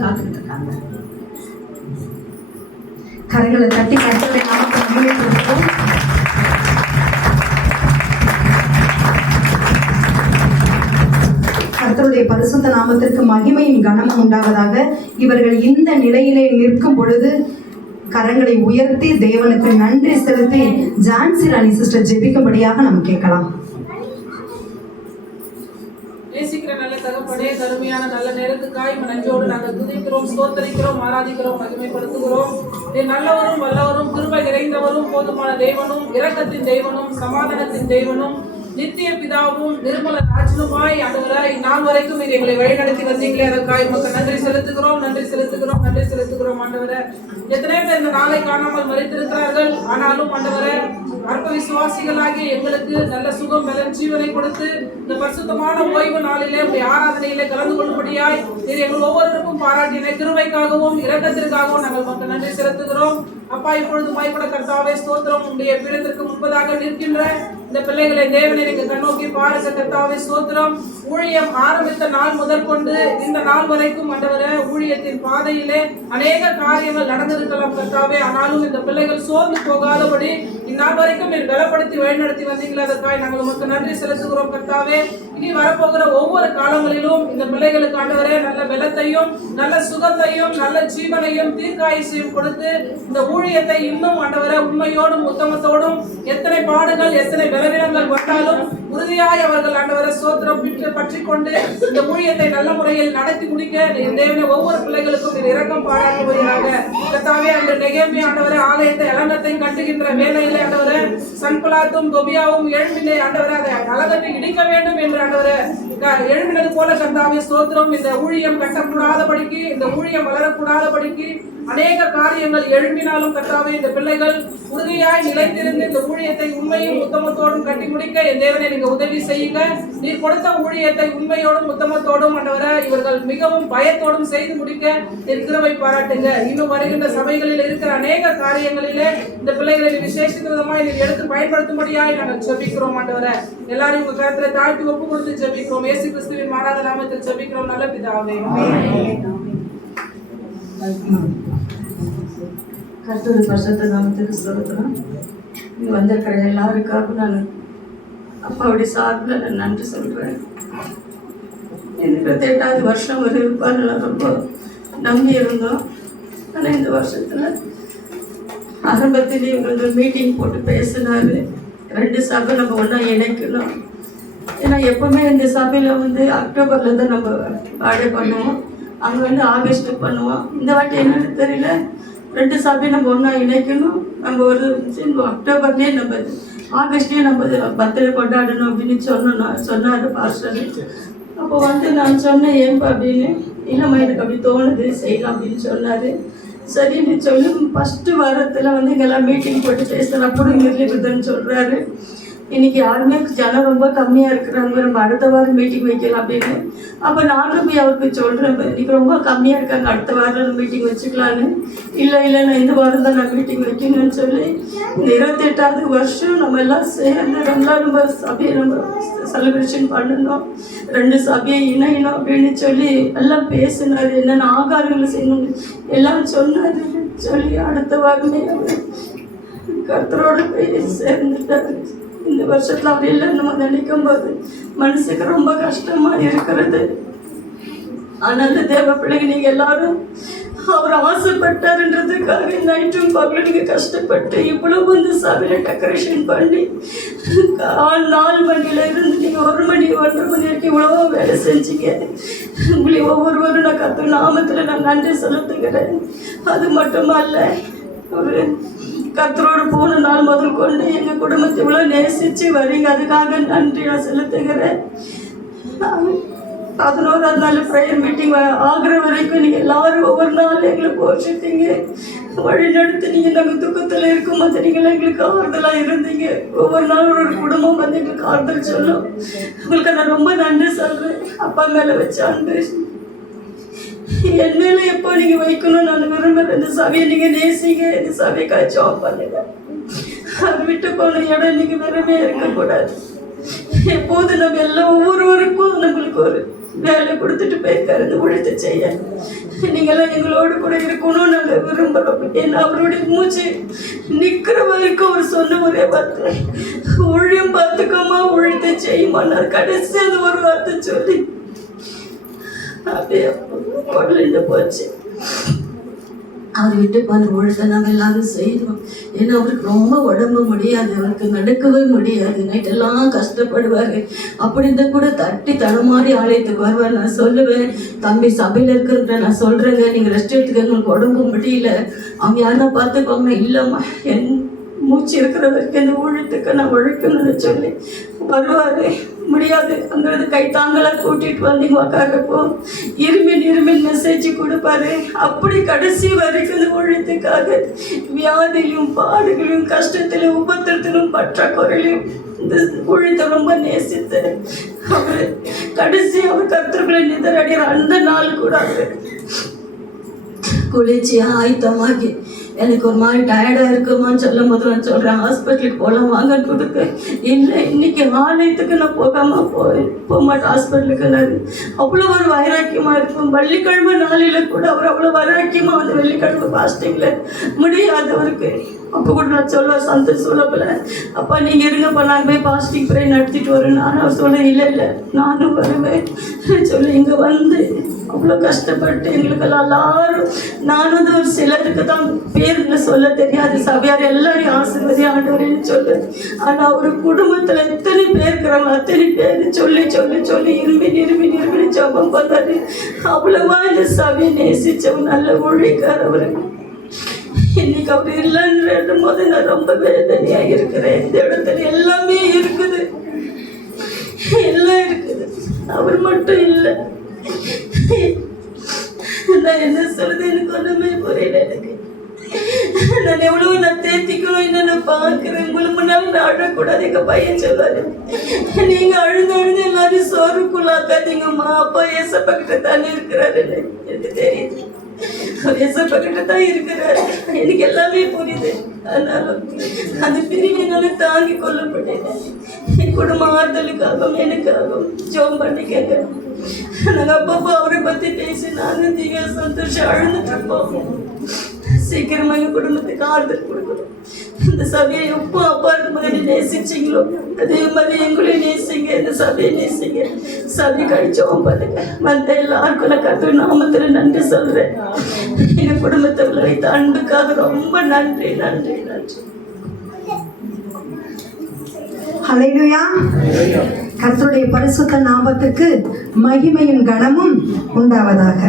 காத்துக்கிட்டு இருக்காங்க. கரங்களை தட்டி கர்த்தருடைய நாமத்தை மகிமைப்படுத்துவோம். கர்த்தருடைய பரிசுத்த நாமத்திற்கு மகிமையும் கனமும் உண்டாவதாக. இவர்கள் இந்த நிலையிலே நிற்கும் பொழுது கரங்களை உயர்த்தி தேவனுக்கு நன்றி செலுத்தி ஜான்சி ராணி சிஸ்டர் ஜெபிக்கும்படியாக நாம் கேட்கலாம். நேசிக்கிற நல்ல தகப்பனே, கருமையான நல்ல நேரத்துக்காய் நன்றியோடு நாங்கள் துதிக்கிறோம், ஸ்தோத்தரிக்கிறோம், ஆராதிக்கிறோம், மகிமைப்படுத்துகிறோம். நல்லவரும் வல்லவரும் கிருபை நிறைந்தவரும் போதுமான தேவனும் இரக்கத்தின் தேவனும் சமாதானத்தின் தேவனும் நித்திய பிதாவும் நிர்மல ராஜனுமாய் ஆண்டவரே, இந்நாள் வரைக்கும் நீர் எங்களை வழிநடத்தி வந்தீங்களே, அதற்காக உமக்கு நன்றி செலுத்துகிறோம் ஆண்டவரே. எத்தனை பேர் இந்த நாளை காணாமல் மறித்திருக்கிறார்கள். ஆனாலும் ஆண்டவரே, அற்ப விசுவாசிகளாகிய எங்களுக்கு நல்ல சுகம் பலன் ஜீவனை கொடுத்து இந்த பரிசுத்தமான ஓய்வு நாளிலே உடைய ஆராதனையிலே கலந்து கொள்ளும்படியாய் நீர் எங்கள் ஒவ்வொருவருக்கும் பாராட்டின கிருபைக்காகவும் இரக்கத்திற்காகவும் நாங்கள் உமக்கு நன்றி செலுத்துகிறோம். அப்பா, இப்பொழுது மைப்பட கர்த்தாவே ஸ்தோத்திரம். உடைய பீடத்திற்கு முன்பதாக நிற்கின்ற இந்த பிள்ளைகளை தேவனை நீங்க கண்ணோக்கி பாருங்க கர்த்தாவே ஸ்தோத்திரம். ஊழியம் ஆரம்பித்த நாள் முதல் கொண்டு இந்த நாள் வரைக்கும் ஆண்டவரே, ஊழியத்தின் பாதையிலே அநேக காரியங்கள் நடந்திருக்கலாம் கர்த்தாவே. ஆனாலும் இந்த பிள்ளைகள் சோர்ந்து போகாதபடி இந்நாள் வரைக்கும் நீர் பலப்படுத்தி வழிநடத்தி வந்தீங்களே, அதற்காக நாங்கள் உமக்கு நன்றி செலுத்துகிறோம் கர்த்தாவே. இனி வரப்போகிற ஒவ்வொரு காலங்களிலும் இந்த பிள்ளைகளுக்கு ஆண்டவரே நல்ல பலத்தையும் நல்ல சுகத்தையும் நல்ல ஜீவனையும் தீர்க்காயுசையும் கொடுத்து இந்த ஊழியத்தை இன்னும் ஆண்டவரே உண்மையோடும் உத்தமத்தோடும் எத்தனை பாடுகள் எத்தனை பலவீனங்கள் வந்தாலும் உறுதியாய் அவர்கள் ஆண்டவரை ஸ்தோத்திரம் பற்றி கொண்டு இந்த ஊழியத்தை நல்ல முறையில் நடத்தி முடிக்க தேவனே ஒவ்வொரு பிள்ளைகளுக்கும் நீர் இரக்கம் பாராட்டுவீராக கர்த்தாவே. அன்று நெகேமியா ஆண்டவரே ஆலயத்தை அலங்கத்தையும் கட்டுகின்ற வேலையிலே ஆண்டவரே சன்பலாத்தும் தொபியாவும் எழும்பினை ஆண்டவரே அதை அலங்கத்தை இடிக்க வேண்டும் என்று ஆண்டவரே எழுப்பினது போல கர்த்தாவே ஸ்தோத்திரம். இந்த ஊழியம் கட்டக்கூடாதபடிக்கு, இந்த ஊழியம் வளரக்கூடாதபடிக்கு அநேக காரியங்கள் எழும்பினாலும் கர்த்தாவே, இந்த பிள்ளைகள் உறுதியாய் நிலைத்திருந்து இந்த ஊழியத்தை உண்மையும் உத்தமத்தோடும் கட்டி முடிக்க என் தேவனை நீங்க உதவி செய்யுங்க. நீர் கொடுத்த ஊழியத்தை உண்மையோடும் உத்தமத்தோடும் ஆண்டவரே இவர்கள் மிகவும் பயத்தோடும் செய்து முடிக்க என் கிருபை பாராட்டுங்க. இன்னும் வருகின்ற சபைகளில் இருக்கிற அநேக காரியங்களிலே இந்த பிள்ளைகளை விசேஷ விதமாய் நீர் எடுத்து பயன்படுத்தும்படியாய் நாங்கள் ஜெபிக்கிறோம் ஆண்டவரே. எல்லாரும் உங்க கருத்துல தாழ்த்தி ஒப்பு கொடுத்து ஜெபிக்கிறோம். இயேசு கிறிஸ்துவின் மாறாத நாமத்தில் ஜெபிக்கிறோம் நல்ல பிதாவே. கர்த்தருடைய பரிசுத்த நாமத்துக்கு ஸ்தோத்திரம். இங்கே வந்திருக்கிற எல்லாருக்காகவும் நான் அப்பாவுடைய சார்பில் நான் நன்றி சொல்கிறேன். இந்த 28வது வருஷம் ஒரு இருப்பார் ரொம்ப நம்பி இருந்தோம். ஆனால் இந்த வருஷத்தில் ஆரம்பத்திலே இவங்க மீட்டிங் போட்டு பேசினாரு, 2 சபை நம்ம ஒன்றா இணைக்கணும். ஏன்னா எப்போவுமே இந்த சபையில் அக்டோபரில் தான் நம்ம பாடை பண்ணுவோம், அங்கே ஆகஸ்ட் பண்ணுவோம். இந்த வாட்டி என்னன்னு தெரியல, 2 சபையை நம்ம ஒன்றா இணைக்கணும். நம்ம ஒரு அக்டோபர்லேயே நம்ம ஆகஸ்ட்லேயே நம்ம பர்த்டே கொண்டாடணும் அப்படின்னு சொன்னார் பாஸ்டர். அப்போ நான் சொன்னேன் ஏன்பா அப்படின்னு. இல்லைம்மா எனக்கு அப்படி தோணுது செய்யலாம் அப்படின்னு சொன்னார். சரின்னு சொல்லி ஃபஸ்ட்டு வாரத்தில் இங்கெல்லாம் மீட்டிங் போட்டு பேசுகிறேன். அப்படி இங்கிருந்து சொல்கிறாரு, இன்றைக்கி யாருமே ஜனம் ரொம்ப கம்மியாக இருக்கிறாங்க, நம்ம அடுத்த வாரம் மீட்டிங் வைக்கலாம் அப்படின்னு. அப்போ நானும் போய் அவருக்கு சொல்கிறேன், இன்றைக்கி ரொம்ப கம்மியாக இருக்காங்க, அடுத்த வாரம் மீட்டிங் வச்சுக்கலான்னு. இல்லை நான் இந்த வாரம் தான் நான் மீட்டிங் வைக்கணும்னு சொல்லி இந்த 28வது வருஷம் நம்ம எல்லாம் சேர்ந்து 2 சபையை நம்ம செலிப்ரேஷன் பண்ணணும், 2 சபையை இணையணும் அப்படின்னு சொல்லி எல்லாம் பேசினார். என்னென்ன ஆகாரங்கள் செய்யணும் எல்லாம் சொன்னார். சொல்லி அடுத்த வாரமே கர்த்தரோட போய் சேர்ந்துட்டார். இந்த வருஷத்தில் அவர் இல்லைன்னு நம்ம நினைக்கும் போது மனசுக்கு ரொம்ப கஷ்டமாக இருக்கிறது. ஆனால் தேவ பிள்ளைங்க நீங்கள் எல்லாரும் அவர் ஆசைப்பட்டாருன்றதுக்காக நைட்டும் பகலும் நீங்கள் கஷ்டப்பட்டு இவ்வளவு சபையில் டெக்கரேஷன் பண்ணி 4 மணிலேருந்து நீங்கள் 1 மணி 1:30 மணி வரைக்கும் இவ்வளோ வேலை செஞ்சீங்க. உங்களை ஒவ்வொருவரும் நான் கர்த்தர் நாமத்தில் நான் நன்றி செலுத்துகிறேன். அது மட்டுமல்ல, ஒரு கர்த்தரோடு போன நாள் முதல் கொண்டு எங்கள் குடும்பத்தை இவ்வளோ நேசித்து வரீங்க, அதுக்காக நன்றி நான் செலுத்துகிறேன். 11ஆவது நாள் ப்ரேயர் மீட்டிங் ஆகிற வரைக்கும் நீங்கள் எல்லாரும் ஒவ்வொரு நாளும் எங்களை போஷித்தீங்க, வழி நடத்துனீங்க. நாங்கள் துக்கத்தில் இருக்கும்போது நீங்கள் எங்களுக்கு ஆறுதலாக இருந்தீங்க. ஒவ்வொரு நாளும் ஒரு குடும்பம் எங்களுக்கு ஆறுதல் சொல்லும். உங்களுக்கு நான் ரொம்ப நன்றி சொல்கிறேன். அப்பா மேலே வச்ச அன்பு என் மேலே எப்போ நீங்கள் வைக்கணும்னு நான் விரும்புகிறேன். இந்த சபையை நீங்கள் நேசிங்க, இந்த சபைக்காக ஜாப் பண்ணுங்க. அது விட்டு போன இடம் நீங்கள் வெறுமையாக இருக்கக்கூடாது. எப்போது நம்ம எல்லாம் ஒவ்வொருவருக்கும் நம்மளுக்கு ஒரு வேலை கொடுத்துட்டு போயிருக்காரு இந்த உழைத்து செய்ய. நீங்களாம் எங்களோடு கூட இருக்கணும்னு நாங்கள் விரும்புகிறோம். ஏன்னா அவருடைய மூச்சு நிற்கிற வரைக்கும் அவர் சொன்ன ஒரே வார்த்தை, ஊழியம் பார்த்துக்கோமா, உழைத்து செய்யுமா. நான் கடைசி அந்த ஒரு வார்த்தை சொல்லி அப்படியே கொடலிட்டு போச்சு. அவர் விட்டு போன உழைத்த நாங்கள் எல்லாரும் செய்தோம். ஏன்னா அவருக்கு ரொம்ப உடம்பு முடியாது, அவருக்கு நடக்கவே முடியாது, நைட்டெல்லாம் கஷ்டப்படுவார். அப்படி இருந்தால் கூட தட்டி தடமாறி ஆலயத்துக்கு வருவார். நான் சொல்லுவேன், தம்பி சபையில் இருக்கிறத நான் சொல்கிறேங்க, நீங்கள் ரெஸ்ட் எடுத்துக்க, உங்களுக்கு உடம்பு முடியல, அவங்க யாருன்னா பார்த்துக்கோங்க. இல்லைம்மா, என் மூச்சு இருக்கிற வரைக்கும் இந்த ஊழியத்துக்கு நான் உழைக்கணும்னு சொல்லி வருவார். முடியாது அங்கிறது கைத்தாங்களாக கூட்டிகிட்டு வந்தீங்க உக்காரப்போ இருமின் மெசேஜ் கொடுப்பாரு. அப்படி கடைசி வரைக்கும் இந்த ஊழியத்துக்காக வியாதியிலும் பாடுகளையும் கஷ்டத்திலும் உபத்திரத்திலும் பற்றாக்குறையிலும் இந்த ஊழியத்தை ரொம்ப நேசித்து அவர் கடைசி அவர் கர்த்தர்களை நிதறடிற அந்த நாள் கூட அவர் குளிச்சு ஆயத்தமாகி எனக்கு ஒரு மாதிரி டயர்டாக இருக்குமான்னு சொல்லும் போது நான் சொல்கிறேன், ஹாஸ்பிட்டலுக்கு போகலாம் வாங்கன்னு கொடுக்க. இல்லை, இன்னைக்கு ஆலயத்துக்கு நான் போகாமல் போக மாட்டேன் ஹாஸ்பிட்டலுக்கு. நான் அவ்வளோ ஒரு வைராக்கியமாக இருக்கும். வெள்ளிக்கிழமை நாளில் கூட அவர் அவ்வளோ வைராக்கியமாக வெள்ளிக்கிழமை ஃபாஸ்டிங்கில் முடியாதவருக்கு. அப்போ கூட நான் சொல்லுவேன், சந்தோஷ் சொல்லப்பில்ல, அப்பா நீங்கள் இருங்கப்பா, நாங்கள் போய் பாஸ்டிங் ப்ரே நடத்திட்டு வரேன். நான் அவர் சொல்ல இல்லை நானும் வருவேன் சொல்லி இங்கே வந்து அவ்வளோ கஷ்டப்பட்டு எங்களுக்கெல்லாம் எல்லாரும் நானும் ஒரு சிலருக்கு தான் பேருங்களை சொல்ல தெரியாது, சபையார் எல்லாரையும் ஆசீர்வதி ஆண்டவரேன்னு சொல்லு. ஆனால் ஒரு குடும்பத்தில் எத்தனை பேர் இருக்கிறாங்க, அத்தனை பேர் சொல்லி சொல்லி சொல்லி இருமி ஜபம் பண்ணாரு. அவ்வளவா இந்த சபையை நேசித்தவன் நல்ல ஊழியக்கார் அவர். இன்னைக்கு அவர் இல்லைன்ற போது நான் ரொம்ப வேதனையாக இருக்கிறேன். இந்த இடத்துல எல்லாமே இருக்குது, எல்லாம் இருக்குது, அவர் மட்டும் இல்லை. நான் என்ன சொல்றது எனக்கு ஒன்றுமே புரியல. எனக்கு நான் எவ்வளவு நான் தேத்திக்கணும் என்ன பார்க்குறேன். உங்களுக்கு முன்னாடி நான் அழக்கூடாது. எங்கள் பையன் சொல்வாரு, நீங்கள் அழுது எல்லாரையும் சோறுக்குள்ளாக்காதீங்கம்மா, அப்பா ஏசப்பா கிட்ட தானே இருக்கிறாரு. எனக்கு தெரியுது, ஏசப்பா கிட்ட தான் இருக்கிறாரு. எனக்கு எல்லாமே புரியுது. அதனால அந்த பிரிவை என்னால தாங்கி கொள்ளப்பட்டேன். என் குடும்ப ஆறுதலுக்காகவும் எனக்காகவும் ஜெபம் பண்ணிக்கங்க. நாங்கள் அப்பப்போ அவரை பற்றி பேசி நானும் நீங்கள் சந்தோஷம் அழுந்துட்டு இருப்போம். சீக்கிரமாக எங்கள் குடும்பத்துக்கு ஆறுதல் கொடுக்கணும். இந்த சபையை எப்போ அப்பா இருக்கும்போது நேசிச்சிங்களோ அதே மாதிரி எங்களையும் நேசிங்க, இந்த சபையை நேசிங்க. சபை கழிச்சோம் பாருங்க. மற்ற எல்லாருக்கும் நான் கர்த்தர் நாமத்தில் நன்றி சொல்றேன். எங்கள் குடும்பத்தை வைத்த அன்புக்காக ரொம்ப நன்றி நன்றி நன்றி. ஹல்லேலூயா. கர்த்தருடைய பரிசுத்த நாமத்துக்கு மகிமையும் கனமும் உண்டாவதாக.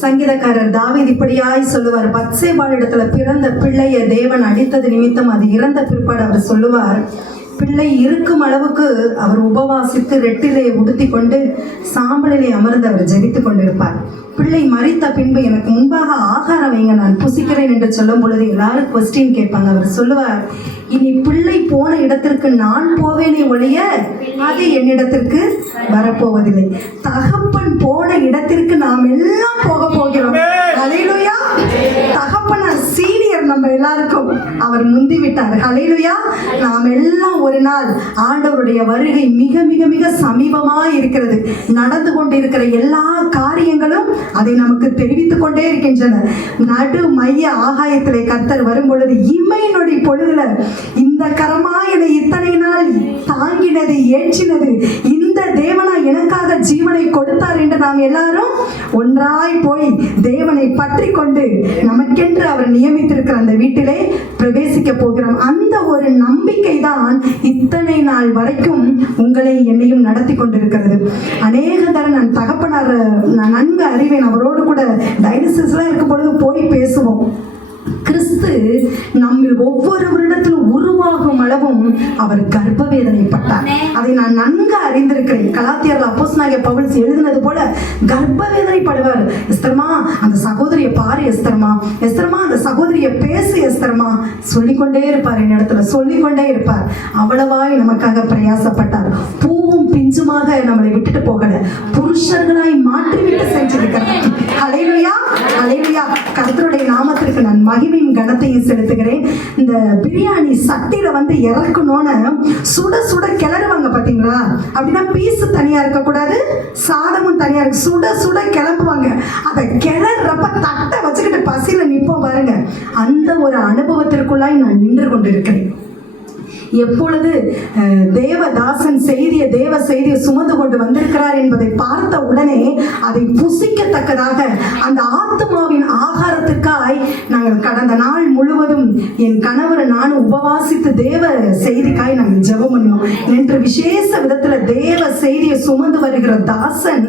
சங்கீதக்காரர் தாவீது இப்படியாய் சொல்லுவார். பத்சேபாளிடத்துல பிறந்த பிள்ளைய தேவன் அடித்தது நிமித்தம் அது இறந்த பிற்பாடு அவர் சொல்லுவார், பிள்ளை இருக்கும் அளவுக்கு அவர் உபவாசித்து ரெட்டிலே உடுத்தி கொண்டு சாம்பலிலே அமர்ந்து அவர் ஜெபித்து கொண்டிருப்பார். பிள்ளை மரித்த பின்பு எனக்கு முன்பாக ஆகாரம் வைங்க, நான் புசிக்கிறேன் என்று சொல்லும் பொழுது எல்லாரும் கொஸ்டின் கேட்பாங்க. அவர் சொல்லுவார், இனி பிள்ளை போன இடத்திற்கு நான் போவேனே ஒழிய அது என்னிடத்திற்கு வரப்போவதில்லை. தகப்பன் போன இடத்திற்கு நாம் எல்லாம் போக போகிறோம். ஹல்லேலூயா. தகப்பனார் சீனியர் நம்ம எல்லாருக்கும், அவர் முந்தி விட்டார். ஹல்லேலூயா. நாம் எல்லாம் ஒரு நாள் ஆண்டவருடைய வருகை மிக மிக மிக சமீபமாய் இருக்கிறது. நடந்து கொண்டிருக்கிற எல்லா காரியங்களும் அதை நமக்கு தெரிவித்துக் கொண்டே இருக்கின்றன. நடு மைய ஆகாயத்திலே கர்த்தர் வரும் பொழுது இமை நொடி பொழுதுல இந்த கரமா என்னை இத்தனை நாள் தாங்கினது ஏற்றினது இந்த தேவனா எனக்காக ஜீவனை கொடுத்தார் என்று நாம் எல்லாரும் ஒன்றாய் போய் தேவனை பற்றி கொண்டு நமக்கென்று அவர் நியமித்திருக்கிற அந்த வீட்டிலே பிரவேசிக்க போகிறோம். அந்த ஒரு நம்பிக்கை தான் இத்தனை நாள் வரைக்கும் உங்களை என்னையும் நடத்தி கொண்டிருக்கிறது. அநேக தரம் நான் தகப்பனார் நான் நன்கு அறிவேன். அவரோடு கூட டைனசிஸ்லாம் இருக்கும் பொழுது போய் பேசுவோம். கிறிஸ்து நம்மில் ஒவ்வொருவரிடத்திலும் உருவாகும் அளவும் அவர் கர்ப்ப வேதனைப்பட்டார். அதை நான் நன்கு அறிந்திருக்கிறேன். கலாத்தியர்ல அப்போஸ்தலனாகிய பவுல் எழுதினது போல கர்ப்ப வேதனைப்படுவார். எஸ்தர்மா அந்த சகோதரியை பாரு, எஸ்தர்மா எஸ்தர்மா அந்த சகோதரியை பேசு, எஸ்தர்மா சொல்லிக்கொண்டே இருப்பார். என் இடத்துல சொல்லிக்கொண்டே இருப்பார். அவ்வளவாய் நமக்காக பிரயாசப்பட்டார். பூவும் பிஞ்சுமாக நம்மளை விட்டுட்டு போகல, புருஷர்களாய் மாற்றிவிட்டு செஞ்சிருக்கிறார். ஹல்லேலூயா ஹல்லேலூயா. கர்த்தருடைய நாமத்திற்கு நான் மகிமையும் கனத்தையும் செலுத்துகிறேன். இந்த பிரியாணி சட்டியில வந்து இறக்கணும்னு சுட சுட கிளறுவாங்க பாத்தீங்களா? அப்படின்னா பீஸ் தனியா இருக்கக்கூடாது, சாதமும் தனியா இருக்கு. சுட சுட கிளம்புவாங்க. அதை கிளறப்ப தட்டை வச்சுக்கிட்டு பசியில நிற்போம் பாருங்க. அந்த ஒரு அனுபவத்திற்குள்ளாய் நான் நின்று கொண்டிருக்கிறேன். எப்பொழுது தேவதாசன் தேவ செய்தியை சுமந்து கொண்டு வந்திருக்கிறார் என்பதை பார்த்த உடனே அதை புசிக்கத்தக்கதாக அந்த ஆத்மாவின் ஆகாரத்திற்காய் நாங்கள் கடந்த நாள் முழுவதும் என் கணவர் நானும் உபவாசித்து தேவ செய்திக்காய் நாங்கள் ஜெபம் பண்ணோம். என்று விசேஷ விதத்துல தேவ செய்தியை சுமந்து வருகிற தாசன்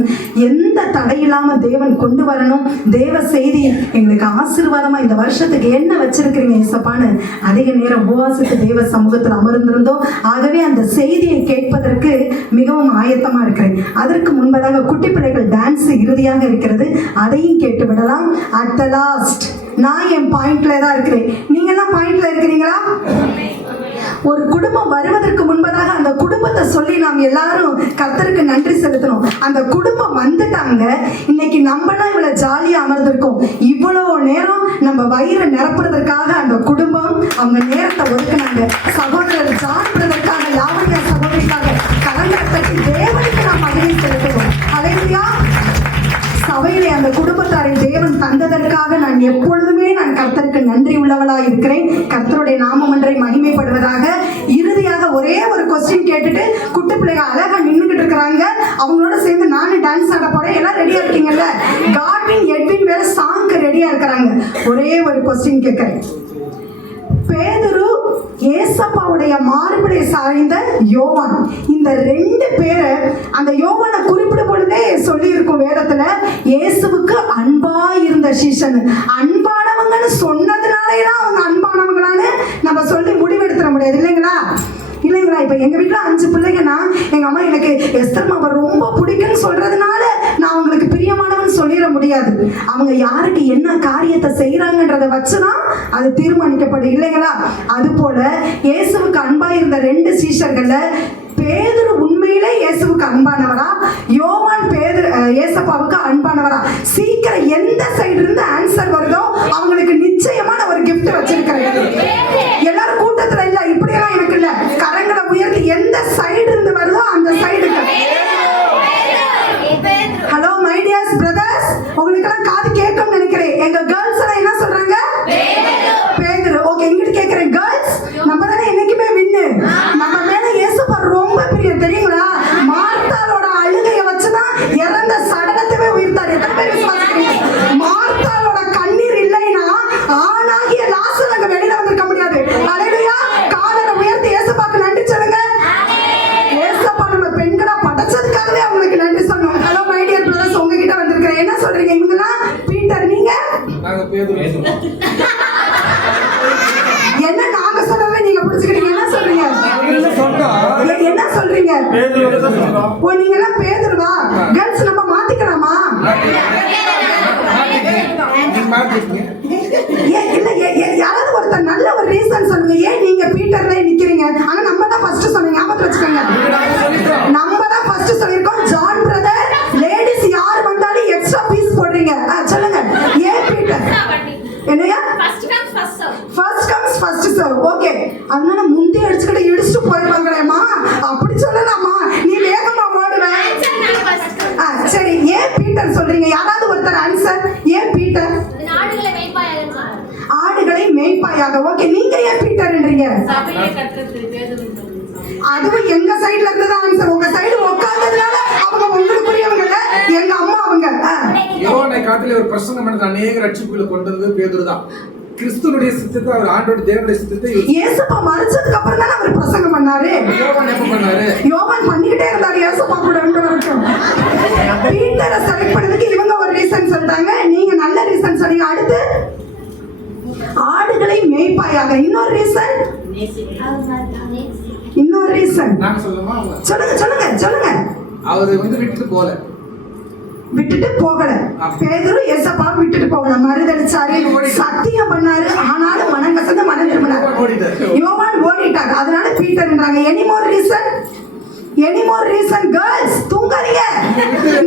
எந்த தடையில்லாம தேவன் கொண்டு வரணும், தேவ செய்தி எங்களுக்கு ஆசீர்வாதமா இந்த வருஷத்துக்கு என்ன வச்சிருக்கிறீங்க ஏசப்பான்னு அதிக நேரம் உபவாசித்து தேவ சமூகத்தில் அமர்ந்திருந்தோம். ஆகவே அந்த செய்தியை கேட்பதற்கு மிகவும் ஆயத்தமா இருக்கிறேன். அதற்கு முன்பதாக குட்டி பிள்ளைகள் டான்ஸ் இறுதியாக இருக்கிறது, அதையும் கேட்டு விடலாம். அட் த லாஸ்ட் நான் என் பாயிண்ட்ல தான் இருக்கிறேன். நீங்க எல்லாம் பாயிண்ட்ல இருக்கிறீங்களா? ஒரு குடும்பம் வருவதற்கு முன்பதாக அந்த குடும்பத்தை சொல்லி நாம் எல்லாரும் கர்த்தருக்கு நன்றி செலுத்தணும். அந்த குடும்பம் வந்துட்டாங்க. இன்னைக்கு நம்மளாம் இவ்வளவு ஜாலியா அமர்ந்திருக்கோம். இவ்வளவு நேரம் நம்ம வயிறை நிரப்புறதுக்காக அந்த குடும்பம் அவங்க நேரத்தை ஒதுக்குனாங்க. சகோதரர் ஜான் பிரதற்காக, லாவண்யா சகோதரிக்காக கலங்கரை தட்டி தேவனுக்கு நாம் மகிமை செலுத்துவோம். ஹல்லேலூயா. சபையிலே அந்த குடும்பத்தாரை தேவன் தந்ததற்காக நான் எப்பொழுதுமே நான் கர்த்தருக்கு நன்றி உள்ளவளாக இருக்கிறேன். கர்த்தருடைய நாமம் ஒன்றை மகிமைப்படுவதாக. இறுதியாக ஒரே ஒரு கொஸ்டின் கேட்டுட்டு குட்டி பிள்ளைங்க அழகா நின்றுகிட்டு இருக்கிறாங்க. அவங்களோட சேர்ந்து நானும் டான்ஸ் ஆட போறேன். எல்லாம் ரெடியா இருக்கீங்கல்ல? காட்வின் எட்வின் வேற சாங்க்கு ரெடியா இருக்கிறாங்க. ஒரே ஒரு கொஸ்டின் கேட்கிறேன். பேதுரு, ஏசப்பாவுடைய மார்பிலை சாய்ந்த யோவான், இந்த ரெண்டு பேரை அந்த யோவானை குறிப்பிடும் பொழுதே சொல்லி இருக்கும் வேதத்துல, இயேசுவுக்கு அன்பா இருந்த சீஷன். அன்பானவங்கன்னு சொன்னதுனாலதான் அவங்க அன்பானவங்களான்னு நம்ம சொல்லி முடிவெடுத்துட முடியாது இல்லைங்களா? இல்லைங்களா? இப்ப எங்க வீட்டுல 5 பிள்ளைங்கன்னா எங்க அம்மா எனக்கு எஸ்தர்மாவை ரொம்ப பிடிக்கும்னு சொல்றதுனால நான் அவங்களுக்கு பிரியமானவன் சொல்லிட முடியாது. அவங்க யாருக்கு என்ன காரியத்தை செய்யறாங்கன்றத வச்சுதான் அது தீர்மானிக்கப்படும் இல்லைங்களா? அது போல இயேசுவுக்கு அன்பா இருந்த 2 சீஷர்கள்ல பேதுரு உண்மையிலே இயேசுவுக்கு அன்பானவரா, யோவான் ஏசப்பாவுக்கு அன்பானவரா? சீக்கிரம் எந்த சைடு இருந்து ஆன்சர் வருதோ அவங்களுக்கு நிச்சயமான ஒரு gift வச்சிருக்கிறேன். எல்லாரும் கூட்டத்துல இல்ல, இப்படியெல்லாம் எனக்கு இல்ல, கரங்களை உயர்த்தி எந்த சைடு இருந்து வருதோ அந்த சைடுக்கு. ஹலோ மை டியர்ஸ் பிரதர்ஸ், உங்களுக்கு எல்லாம் காது கேட்கும் நினைக்கிறேன். எங்க கேர்ள்ஸ் எல்லாம் என்ன சொல்றாங்க? பேதுரு. ஓகே, இங்கிட்டு நாங்க பேதுரு. என்ன நாங்க சொல்றதை நீங்க புடிச்சுக்கிறீங்க? என்ன சொல்றீங்க? என்ன சொல்றீங்க? ஓ, நீங்க எல்லாம் பேதுருவா? கேர்ள்ஸ் நம்ம மாத்திக்கலாமா? யாராவது ஒருத்தர் நல்ல ஒரு ரீசன் சொல்லுங்க. ஏன் நீங்க பீட்டர்ல நிக்கிறீங்க? ஆனா நம்ம தான் ஃபர்ஸ்ட் சொன்னோம், ஞாபகத்துல வச்சுக்கோங்க. நம்ம தான் ஃபர்ஸ்ட் சொல்லிருக்கோம். ஜான் பிரதர், லேடிஸ் யார் வந்தாலும் எக்ஸ்ட்ரா பீஸ் போடுறீங்க. சொல்லுங்க, ஏன் பீட்டர்? என்னையா? First comes first serve. Okay, அதனால முந்தி அடிச்சுக்கிட்ட இடிச்சுட்டு போயிடுவாங்களேம்மா, அப்படி சொல்லலாமா? நீ வேகமா ஓடுவ. சரி, ஏன் பீட்டர் சொல்றீங்க? யாராவது ஒருத்தர் ஆன்சர். ஏன் பீட்டர்? ஆடுகளை மேய்ப்பாயாக. ஓகே, நீங்க ஏன் பீட்டர்ன்றீங்க? அதுவும் எங்க சைடுல இருந்து தான் ஆன்சர். உங்க சைடு உட்கார்ந்ததுனால அவங்க உங்களுக்குரியவங்க இல்ல, எங்க அம்மா அவங்க. யோவானை காட்டிலே ஒரு பிரசங்கம் பண்ணது அநேக ரட்சிப்புகளை கொண்டு வந்தது பேதுரு தான். கிறிஸ்துனுடைய சித்தத்தை, அவர் ஆண்டோட தேவனுடைய சித்தத்தை இயேசுப்பா மரிச்சதுக்கு அப்புறம் தான் அவர் பிரசங்கம் பண்ணாரு. யோவான் எப்ப பண்ணாரு? யோவான் பண்ணிக்கிட்டே இருந்தாரு இயேசுப்பா கூட ரெண்டு வரைக்கும். பீட்டரை செலக்ட் பண்ணதுக்கு இவங்க ஒரு ரீசன் சொல்றாங்க, நீங்க நல்ல ரீசன் சொன்னீங்க. அடுத்து ஆடுகளை மேய்ப்பாயாக. இன்னொரு ரீசன், இன்னொரு ரீசன் நான் சொல்லுமா? சொல்லுங்க சொல்லுங்க சொல்லுங்க. அவரு விட்டுட்டு போல, விட்டுட்டு போகல. பேதுரு ஏசப்பா விட்டுட்டு போகல, மறுதளிச்சாரு, சத்தியம் பண்ணாரு, ஆனாலும் மனம் கசந்து மனம் திரும்பினார். யோவான் ஓடிட்டார், அதனால பீட்டர்ன்றாங்க. Anymore reason? Anymore reason? Girls தூங்காதீங்க.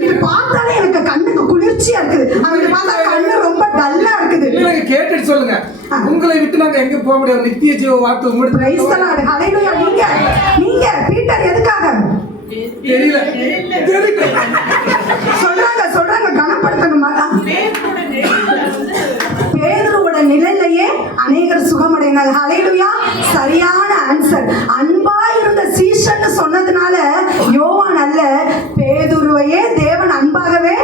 இது பார்த்தாலே எனக்கு கண்ணுக்கு குளிர்ச்சியா இருக்குது. அவங்க பார்த்தா கண்ணு ரொம்ப டல்லா இருக்குது. கேட்டுட்டு சொல்லுங்க. உங்களை விட்டு நாங்க எங்க போக முடியாது. நித்திய ஜீவ வார்த்தை உங்களுக்கு. Praise the lord. ஹalleluya. நீங்க பீட்டர் எதுக்காக? தெரியல. சொல்றாங்க கனப்படுத்தணுமா? பேதுருவோட நிழல்லையே அநேகர் சுகமடைந்தாங்க. ஹalleluya. சரியான ஆன்சர். அன்பா இருந்த சீஷன்னு சொன்னதுனால யோவான் அல்ல, பேதுருவையே தேவன் அன்பாகவே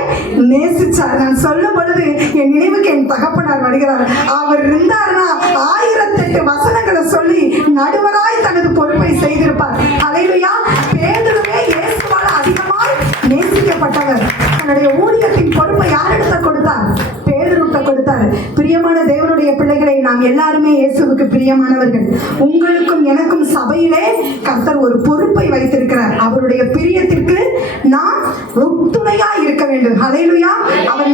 நேசிச்சார். நான் சொல்லும் பொழுது என் நினைவுக்கு என் தகப்பனார் வருகிறார். அவர் இருந்தார்னா 1008 வசனங்களை சொல்லி நடுவராய் தனது பொறுப்பை செய்திருப்பார். ஹalleluya. பேதுருவே இயேசுவால் அதிகமாய் நேசிக்கப்பட்டவர். தன்னுடைய ஊழியத்தின் பொறுப்பை யாரிடத்த கொடுத்தார்? பேதுருவிட்ட கொடுத்தார். பிரியமான தேவனுடைய பிள்ளைகளை, நாம் எல்லாருமே இயேசுவுக்கு பிரியமானவர்கள். உங்களுக்கும் எனக்கும் சபையிலே கர்த்தர் ஒரு பொறுப்பை வைத்திருக்கிறார். அவருடைய பிரியத்திற்கு நாம் ஒத்துணையா இருக்க வேண்டும். ஹல்லேலூயா. அவர்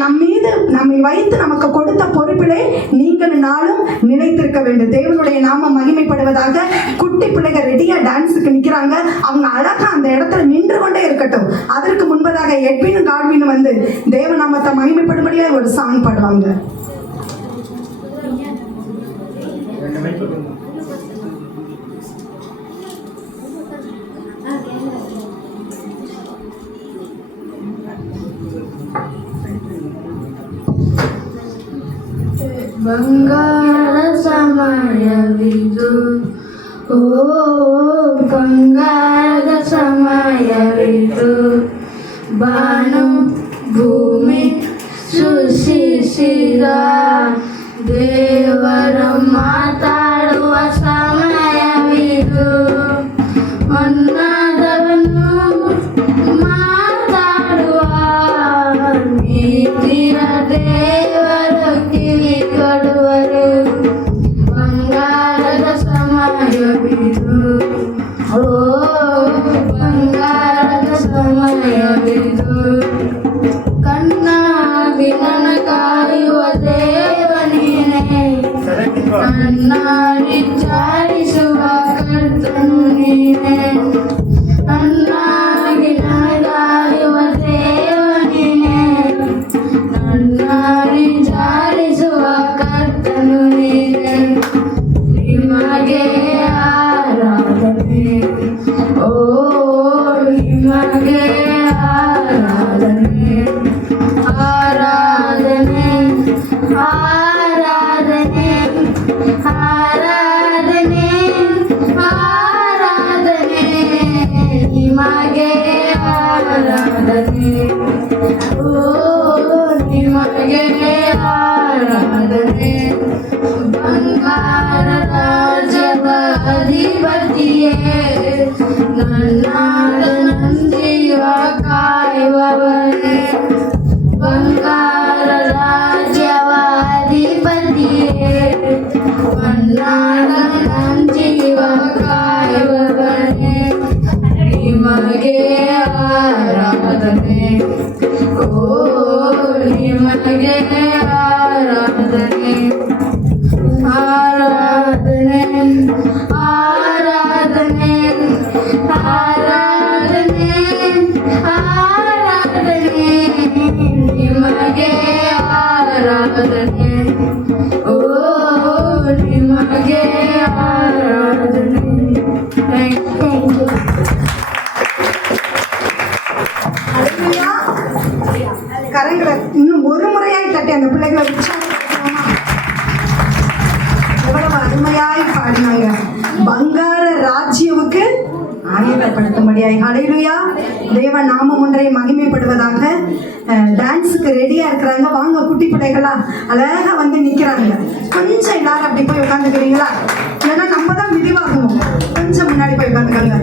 நம்மை வைத்து நமக்கு கொடுத்த பொறுப்பிலே நீங்கள் நாளும் நிலைத்திருக்க வேண்டும். தேவனுடைய நாமம் மகிமைப்படுவதாக. குட்டி பிள்ளைகள் ரெடியா டான்ஸுக்கு நிக்கிறாங்க. அவங்க அழகா அந்த இடத்துல நின்று கொண்டே இருக்கட்டும். அதற்கு முன்பதாக எட்வினும் காட்வினும் தேவநாமத்தை மகிமைப்படும்படியா ஒரு சாங் பாடுவாங்க. ಬಂಗಾರ ಸಮಯವಿದು, ಓ ಬಂಗಾರ ಸಮಯವಿದು, ಬಾನು ಭೂಮಿ ಸೃಷ್ಟಿಸಿದ ದೇವರ ಮಾತಾಡುವ ಸಮಯವಿದು. ಮನ್ನಾದವನು ಮಾತಾಡುವ ನೀತಿಯ ದೇವರು ಕಿವಿ ಕೊಡುವರು. ಬಂಗಾರದ ಸಮಯವಿದು, ಓ ಬಂಗಾರದ ಸಮಯವಿದು. ಕಣ್ಣಾಗಿ ನನ್ನ ಕಾಯುವ ದೇವ ನೀನೇ, ನನ್ನ ವಿಚಾರಿಸುವ ಕರ್ತನು ನೀನೇ. ನನ್ನಾಗಿ ನನ್ನ ಕಾಯುವ ದೇವ ನೀನೇ, ನನ್ನ ನಿಮಗೆ ಆರಾಧನೆ ಓ ನಿಮಗೆ ಆರಾಧನೆ ಥ್ಯಾಂಕ್ ಯು கரங்களை இன்னும் ஒரு முறையாய் தட்டி அந்த பிள்ளைகளை உற்சாகப்படுத்தலாமா? எவ்வளவு அருமையாய் பாடினாங்க. பங்கார ராஜ்யவுக்கு ஆயத்தப்படுத்தும்படியாய். ஹல்லேலூயா. தேவ நாமம் ஒன்றை மகிமைப்படுவதாக. டான்ஸுக்கு ரெடியா இருக்கிறாங்க. வாங்க குட்டி பிள்ளைகளா அழகா வந்து நிக்கிறாங்க. கொஞ்சம் எல்லாரும் அப்படி போய் உட்காந்துக்கிறீங்களா? இல்லைன்னா நம்ம தான் மிதிவாகுவோம். கொஞ்சம் முன்னாடி போய் உட்காந்துக்கோங்க.